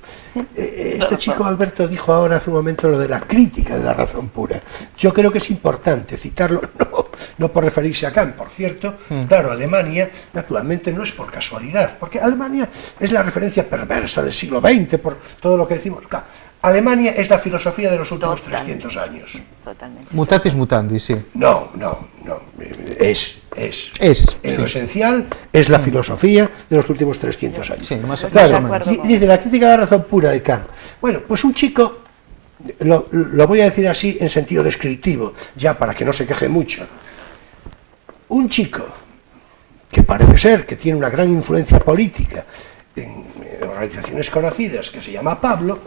Este chico Alberto dijo ahora hace un momento lo de la crítica de la razón pura. Yo creo que es importante citarlo, no por referirse a Kant, por cierto. Claro, Alemania, naturalmente, no es por casualidad, porque Alemania es la referencia perversa del siglo XX, por todo lo que decimos. Claro, Alemania es la filosofía de los últimos 300 años. Totalmente. Mutatis mutandis, sí. No. Es. En lo esencial, es la filosofía de los últimos 300 años. Sí, más Claro, o menos. dice la crítica de la razón pura de Kant. Bueno, pues un chico, lo voy a decir así en sentido descriptivo, ya para que no se queje mucho. Un chico que parece ser que tiene una gran influencia política en organizaciones conocidas, que se llama Pablo,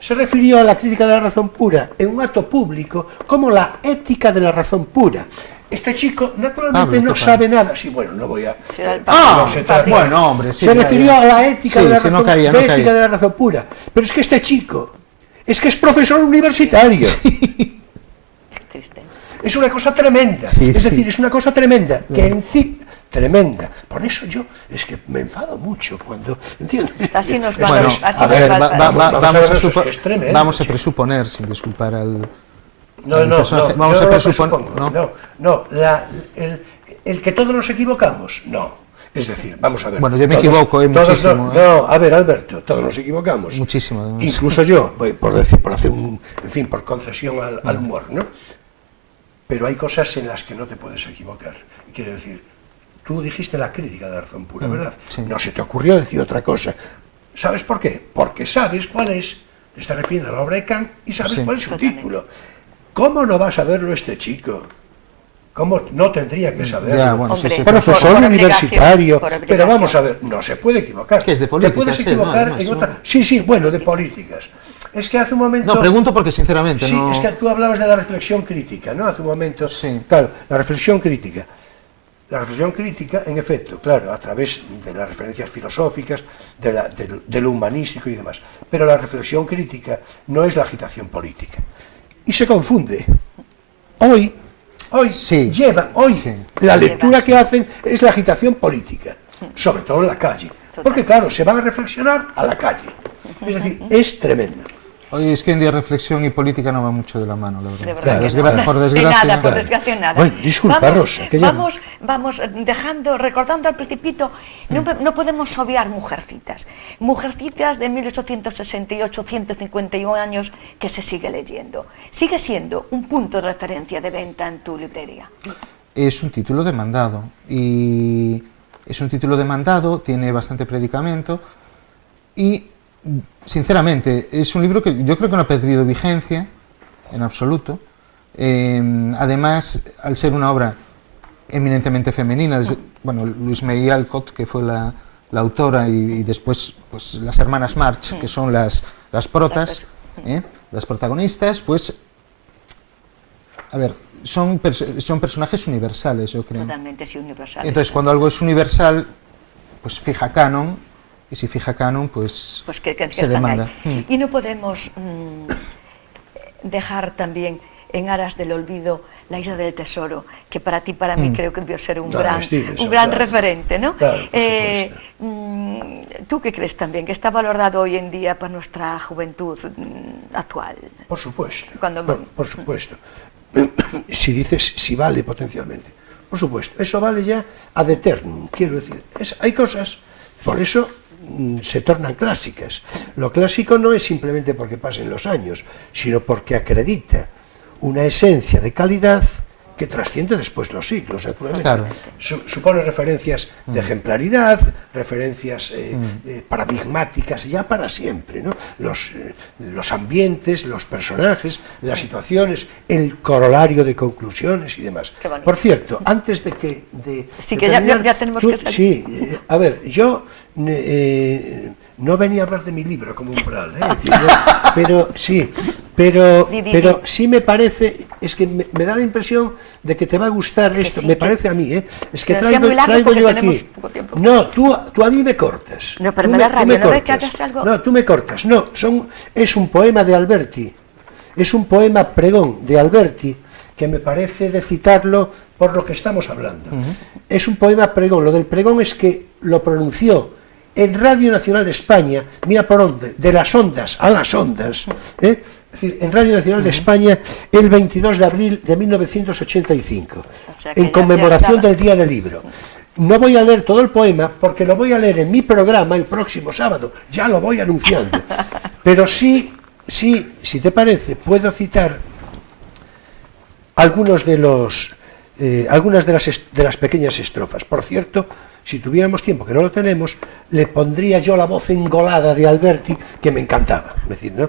se refirió a la crítica de la razón pura en un acto público como la ética de la razón pura. Este chico naturalmente Pablo, no sabe nada. Sí, bueno, no voy a... Será el no se trata- bueno, hombre, sí. se refirió a la ética Sí, de la sí, razón, no caía, de no caía. ética de la razón pura. Pero es que este chico es que es profesor universitario. Triste. Es una cosa tremenda. Sí, es sí. decir, es una cosa tremenda. Que en sí, tremenda. Por eso yo es que me enfado mucho cuando... ¿Entiendes? Así nos Esto Bueno, vamos, es- así a nos ver, falta. vamos a presuponer, sin disculpar al... No, al no, personaje. no, Vamos yo a no lo presuponer... presupongo, no, el que todos nos equivocamos, no. Es decir, vamos a ver. Bueno, yo me todos- equivoco, todos muchísimo. No, a ver, Alberto, todos nos equivocamos. Muchísimo, además. Incluso yo, por hacer un, en fin, por concesión al humor, ¿no? Pero hay cosas en las que no te puedes equivocar. Quiero decir, tú dijiste la crítica de la razón pura, ¿verdad? sí. No se te ocurrió decir otra cosa. ¿Sabes por qué? Porque sabes cuál es, te está refiriendo a la obra de Kant y sabes Sí. cuál es su Totalmente. título. ¿Cómo no va a saberlo este chico? ¿Cómo no tendría que saberlo? Ya, bueno, Hombre, sí, sí. Profesor por universitario, por pero obligación. vamos a ver, no se puede equivocar. Que es de Te políticas, puedes ¿no? equivocar Además, en ¿no? otra... Sí, bueno, de políticas. Es que hace un momento... No, pregunto porque sinceramente Sí, no... es que tú hablabas de la reflexión crítica, ¿no? Hace un momento. Sí. Claro, la reflexión crítica. La reflexión crítica, en efecto, claro, a través de las referencias filosóficas, de lo humanístico y demás. Pero la reflexión crítica no es la agitación política. Y se confunde. Hoy Sí. Sí. la lectura que hacen es la agitación política, sobre todo en la calle. Porque claro, se van a reflexionar a la calle. Es decir, es tremendo. Oye, es que hoy en día reflexión y política no va mucho de la mano, la verdad. De verdad que Desgra- no. Por En desgracia. nada, por Claro. desgracia nada. Bueno, disculpa, Rosa, que ya- vamos dejando, recordando al Principito, no podemos obviar Mujercitas. Mujercitas de 1868, 151 años, que se sigue leyendo. Sigue siendo un punto de referencia de venta en tu librería. Es un título demandado y es un título demandado, tiene bastante predicamento y sinceramente es un libro que yo creo que no ha perdido vigencia en absoluto. Además, al ser una obra eminentemente femenina, bueno, Louise May Alcott, que fue la autora, y después pues las hermanas March, que son las protas, las protagonistas, pues a ver, son personajes universales, yo creo. Totalmente, sí, universal. Entonces, cuando algo es universal, pues fija canon, y si fija canon, pues que se están demanda. ahí. Y no podemos dejar también en aras del olvido La isla del tesoro, que para ti, para mí, creo que debió ser un Claro, gran, Stevenson, un gran claro. referente, ¿no? Claro, por supuesto. ¿Tú qué crees también? ¿Que está valorado hoy en día para nuestra juventud actual? Por supuesto. Cuando- Por supuesto. Si dices si vale potencialmente. Por supuesto. Eso vale ya ad eternum. Quiero decir, hay cosas, por eso se tornan clásicas. Lo clásico no es simplemente porque pasen los años, sino porque acredita una esencia de calidad que trasciende después los siglos, naturalmente. Claro. Supone referencias de ejemplaridad, referencias paradigmáticas ya para siempre, ¿no? Los ambientes, los personajes, las situaciones, el corolario de conclusiones y demás. Por cierto, antes de que... sí, que ya tenemos que salir. Sí, a ver, yo no venía a hablar de mi libro como umbral, pero sí, pero sí me parece, es que me da la impresión de que te va a gustar esto, sí, me parece a mí, es que traigo yo aquí. No, tú a mí me cortas. No, pero me da rabia, ¿no ves que hagas algo? No, tú me cortas, no, es un poema de Alberti, es un poema pregón de Alberti, que me parece de citarlo por lo que estamos hablando. Es un poema pregón, lo del pregón es que lo pronunció en Radio Nacional de España, mira por dónde, de las ondas a las ondas, es decir, en Radio Nacional de España el 22 de abril de 1985, en conmemoración del Día del Libro. No voy a leer todo el poema porque lo voy a leer en mi programa el próximo sábado, ya lo voy anunciando, pero sí, si te parece, puedo citar algunas de las pequeñas estrofas. Por cierto, si tuviéramos tiempo, que no lo tenemos, le pondría yo la voz engolada de Alberti, que me encantaba, es decir, ¿no?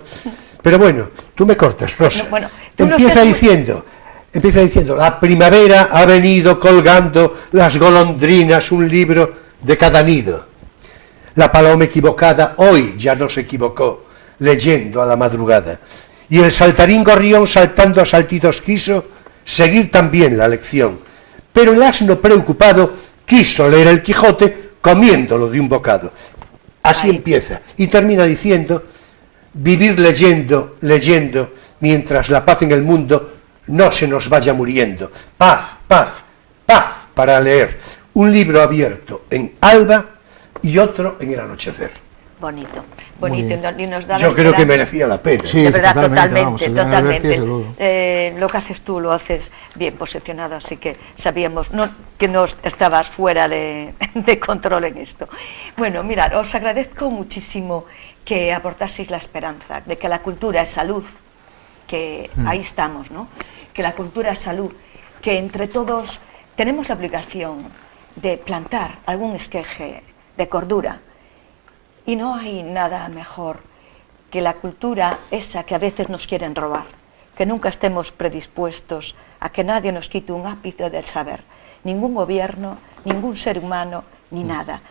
Pero bueno, tú me cortas, Rosa. No, bueno, empieza diciendo, la primavera ha venido colgando las golondrinas un libro de cada nido. La paloma equivocada hoy ya no se equivocó, leyendo a la madrugada. Y el saltarín gorrión saltando a saltitos quiso seguir también la lección. Pero el asno preocupado quiso leer el Quijote comiéndolo de un bocado. Así empieza. Y termina diciendo, vivir leyendo, mientras la paz en el mundo no se nos vaya muriendo. Paz, paz, paz para leer. Un libro abierto en alba y otro en el anochecer. Bonito, y nos da yo creo que merecía la pena. Sí, de verdad, totalmente. Lo que haces tú lo haces bien posicionado, así que sabíamos que no estabas fuera de control en esto. Bueno, mirad, os agradezco muchísimo que aportaseis la esperanza de que la cultura es salud, que ahí estamos, ¿no? Que la cultura es salud, que entre todos tenemos la obligación de plantar algún esqueje de cordura. Y no hay nada mejor que la cultura esa que a veces nos quieren robar, que nunca estemos predispuestos a que nadie nos quite un ápice del saber, ningún gobierno, ningún ser humano, ni nada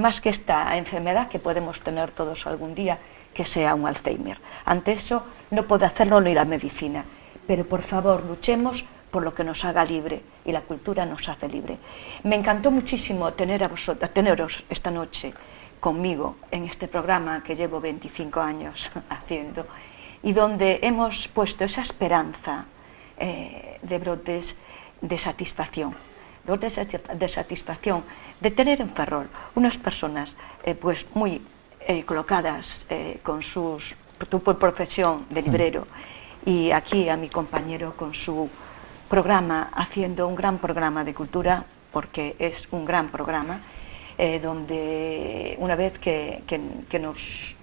más que esta enfermedad que podemos tener todos algún día, que sea un Alzheimer. Ante eso no puede hacerlo ni la medicina, pero por favor luchemos por lo que nos haga libre, y la cultura nos hace libre. Me encantó muchísimo teneros esta noche conmigo en este programa que llevo 25 años haciendo, y donde hemos puesto esa esperanza de brotes de satisfacción, de tener en Ferrol unas personas pues muy colocadas con su profesión de librero, y aquí a mi compañero con su programa, haciendo un gran programa de cultura, porque es un gran programa, donde una vez que nos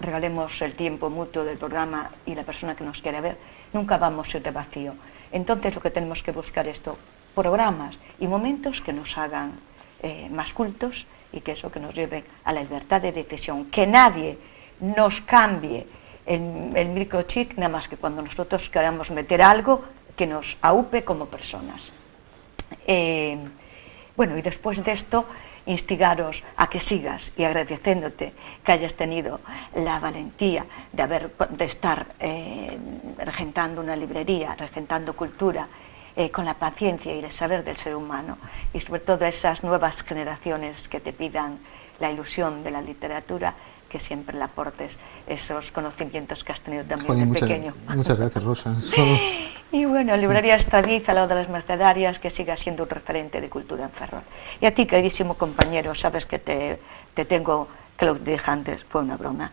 regalemos el tiempo mutuo del programa y la persona que nos quiere ver, nunca vamos a ir de vacío. Entonces lo que tenemos que buscar es programas y momentos que nos hagan más cultos, y que eso que nos lleve a la libertad de decisión, que nadie nos cambie el microchip, nada más que cuando nosotros queramos meter algo que nos aupe como personas. Bueno, y después de esto, instigaros a que sigas, y agradeciéndote que hayas tenido la valentía de estar regentando una librería, regentando cultura, con la paciencia y el saber del ser humano, y sobre todo esas nuevas generaciones que te pidan la ilusión de la literatura, que siempre le aportes esos conocimientos que has tenido también de pequeño. Muchas gracias, Rosa. Y bueno, Librería Estadiz, al lado de las Mercedarias, que siga siendo un referente de cultura en Ferrol. Y a ti, queridísimo compañero, sabes que te tengo, que lo dije antes, fue una broma.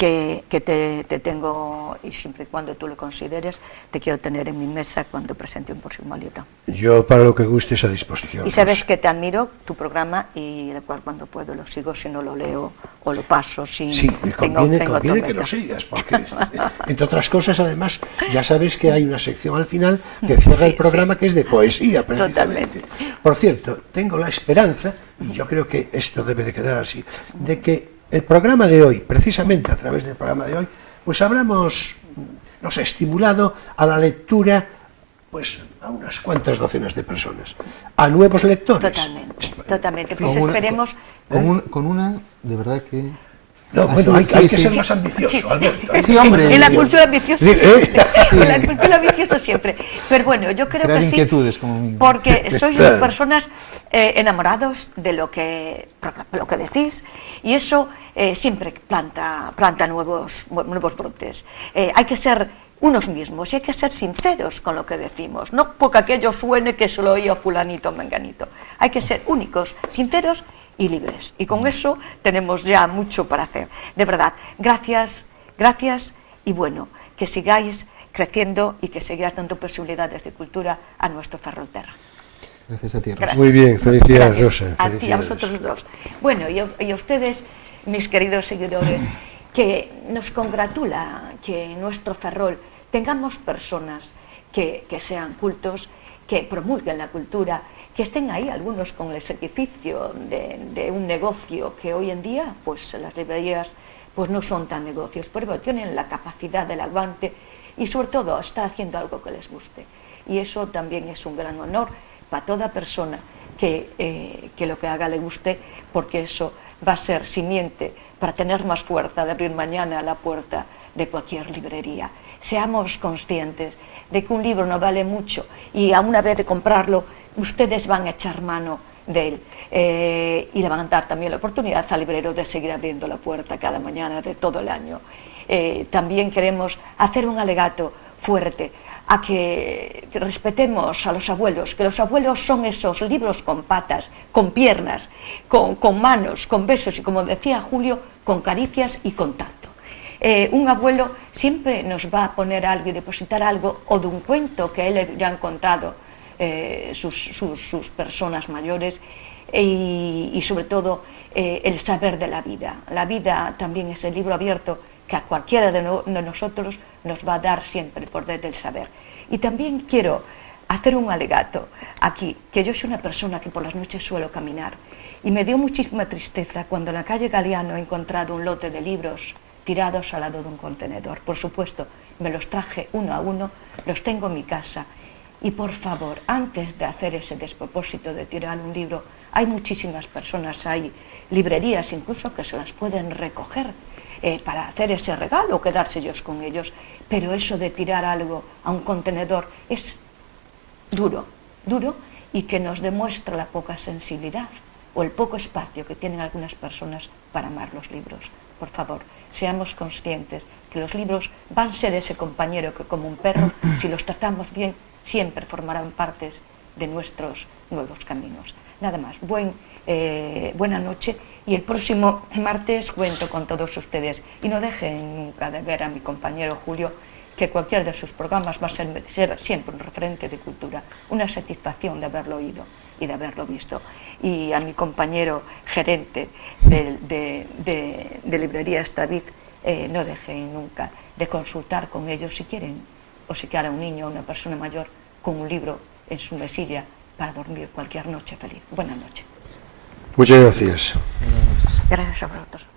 que te tengo, y siempre y cuando tú lo consideres, te quiero tener en mi mesa cuando presente un próximo libro. Yo, para lo que gustes, a disposición. Y sabes que te admiro tu programa, y el cual cuando puedo lo sigo, si no lo leo o lo paso. Si Sí, conviene que lo meta. sigas, porque, entre otras cosas, además, ya sabes que hay una sección al final que cierra el programa, que es de poesía, precisamente. Totalmente. Por cierto, tengo la esperanza, y yo creo que esto debe de quedar así, de que el programa de hoy, precisamente a través del programa de hoy, pues habremos, nos estimulado a la lectura, pues a unas cuantas docenas de personas, a nuevos lectores. Totalmente. Pues Con una- esperemos. con una, de verdad que... No, Ah, bueno, sí, hay sí, que ser sí. más ambicioso, Sí. Alberto. Sí, hombre. En la cultura ambiciosa Sí, siempre. Sí. En la cultura ambiciosa siempre. Pero bueno, yo creo Crear que sí. inquietudes, como mínimo. Porque sois Claro. unas personas enamorados de lo que decís, y eso siempre planta nuevos brotes. Hay que ser unos mismos y hay que ser sinceros con lo que decimos, no porque aquello suene que se lo oía fulanito o menganito. Hay que ser únicos, sinceros y libres. Y con eso tenemos ya mucho para hacer. De verdad, gracias, y bueno, que sigáis creciendo y que sigáis dando posibilidades de cultura a nuestro Ferrolterra. Gracias a ti, Rosa. Gracias. Muy bien, felicidades, Gracias Rosa. a ti, a felicidades. vosotros dos. Bueno, y a ustedes, mis queridos seguidores, que nos congratula que en nuestro Ferrol tengamos personas que sean cultos, que promulguen la cultura, que estén ahí algunos con el sacrificio de un negocio que hoy en día, pues las librerías pues no son tan negocios, pero tienen la capacidad del aguante y sobre todo está haciendo algo que les guste. Y eso también es un gran honor para toda persona que lo que haga le guste, porque eso va a ser simiente para tener más fuerza de abrir mañana la puerta de cualquier librería. Seamos conscientes de que un libro no vale mucho y a una vez de comprarlo, ustedes van a echar mano de él y le van a dar también la oportunidad al librero de seguir abriendo la puerta cada mañana de todo el año. También queremos hacer un alegato fuerte a que respetemos a los abuelos, que los abuelos son esos libros con patas, con piernas, con manos, con besos y, como decía Julio, con caricias y con tacto. Un abuelo siempre nos va a poner algo y depositar algo, o de un cuento que él ya han contado sus personas mayores, y sobre todo el saber de la vida. La vida también es el libro abierto que a cualquiera de nosotros nos va a dar siempre el poder del saber. Y también quiero hacer un alegato aquí, que yo soy una persona que por las noches suelo caminar, y me dio muchísima tristeza cuando en la calle Galeano he encontrado un lote de libros tirados al lado de un contenedor. Por supuesto, me los traje uno a uno, los tengo en mi casa, y por favor, antes de hacer ese despropósito de tirar un libro, hay muchísimas personas, hay librerías incluso que se las pueden recoger para hacer ese regalo o quedarse ellos con ellos, pero eso de tirar algo a un contenedor es duro, y que nos demuestra la poca sensibilidad o el poco espacio que tienen algunas personas para amar los libros. Por favor, seamos conscientes que los libros van a ser ese compañero que, como un perro, si los tratamos bien, siempre formarán partes de nuestros nuevos caminos. Nada más, buena noche, y el próximo martes cuento con todos ustedes. Y no dejen nunca de ver a mi compañero Julio, que cualquier de sus programas va a ser siempre un referente de cultura, una satisfacción de haberlo oído y de haberlo visto. Y a mi compañero gerente de Librería Estradiz, no dejen nunca de consultar con ellos si quieren, o si quieren un niño o una persona mayor con un libro en su mesilla para dormir cualquier noche feliz. Buenas noches. Muchas gracias. Gracias a vosotros.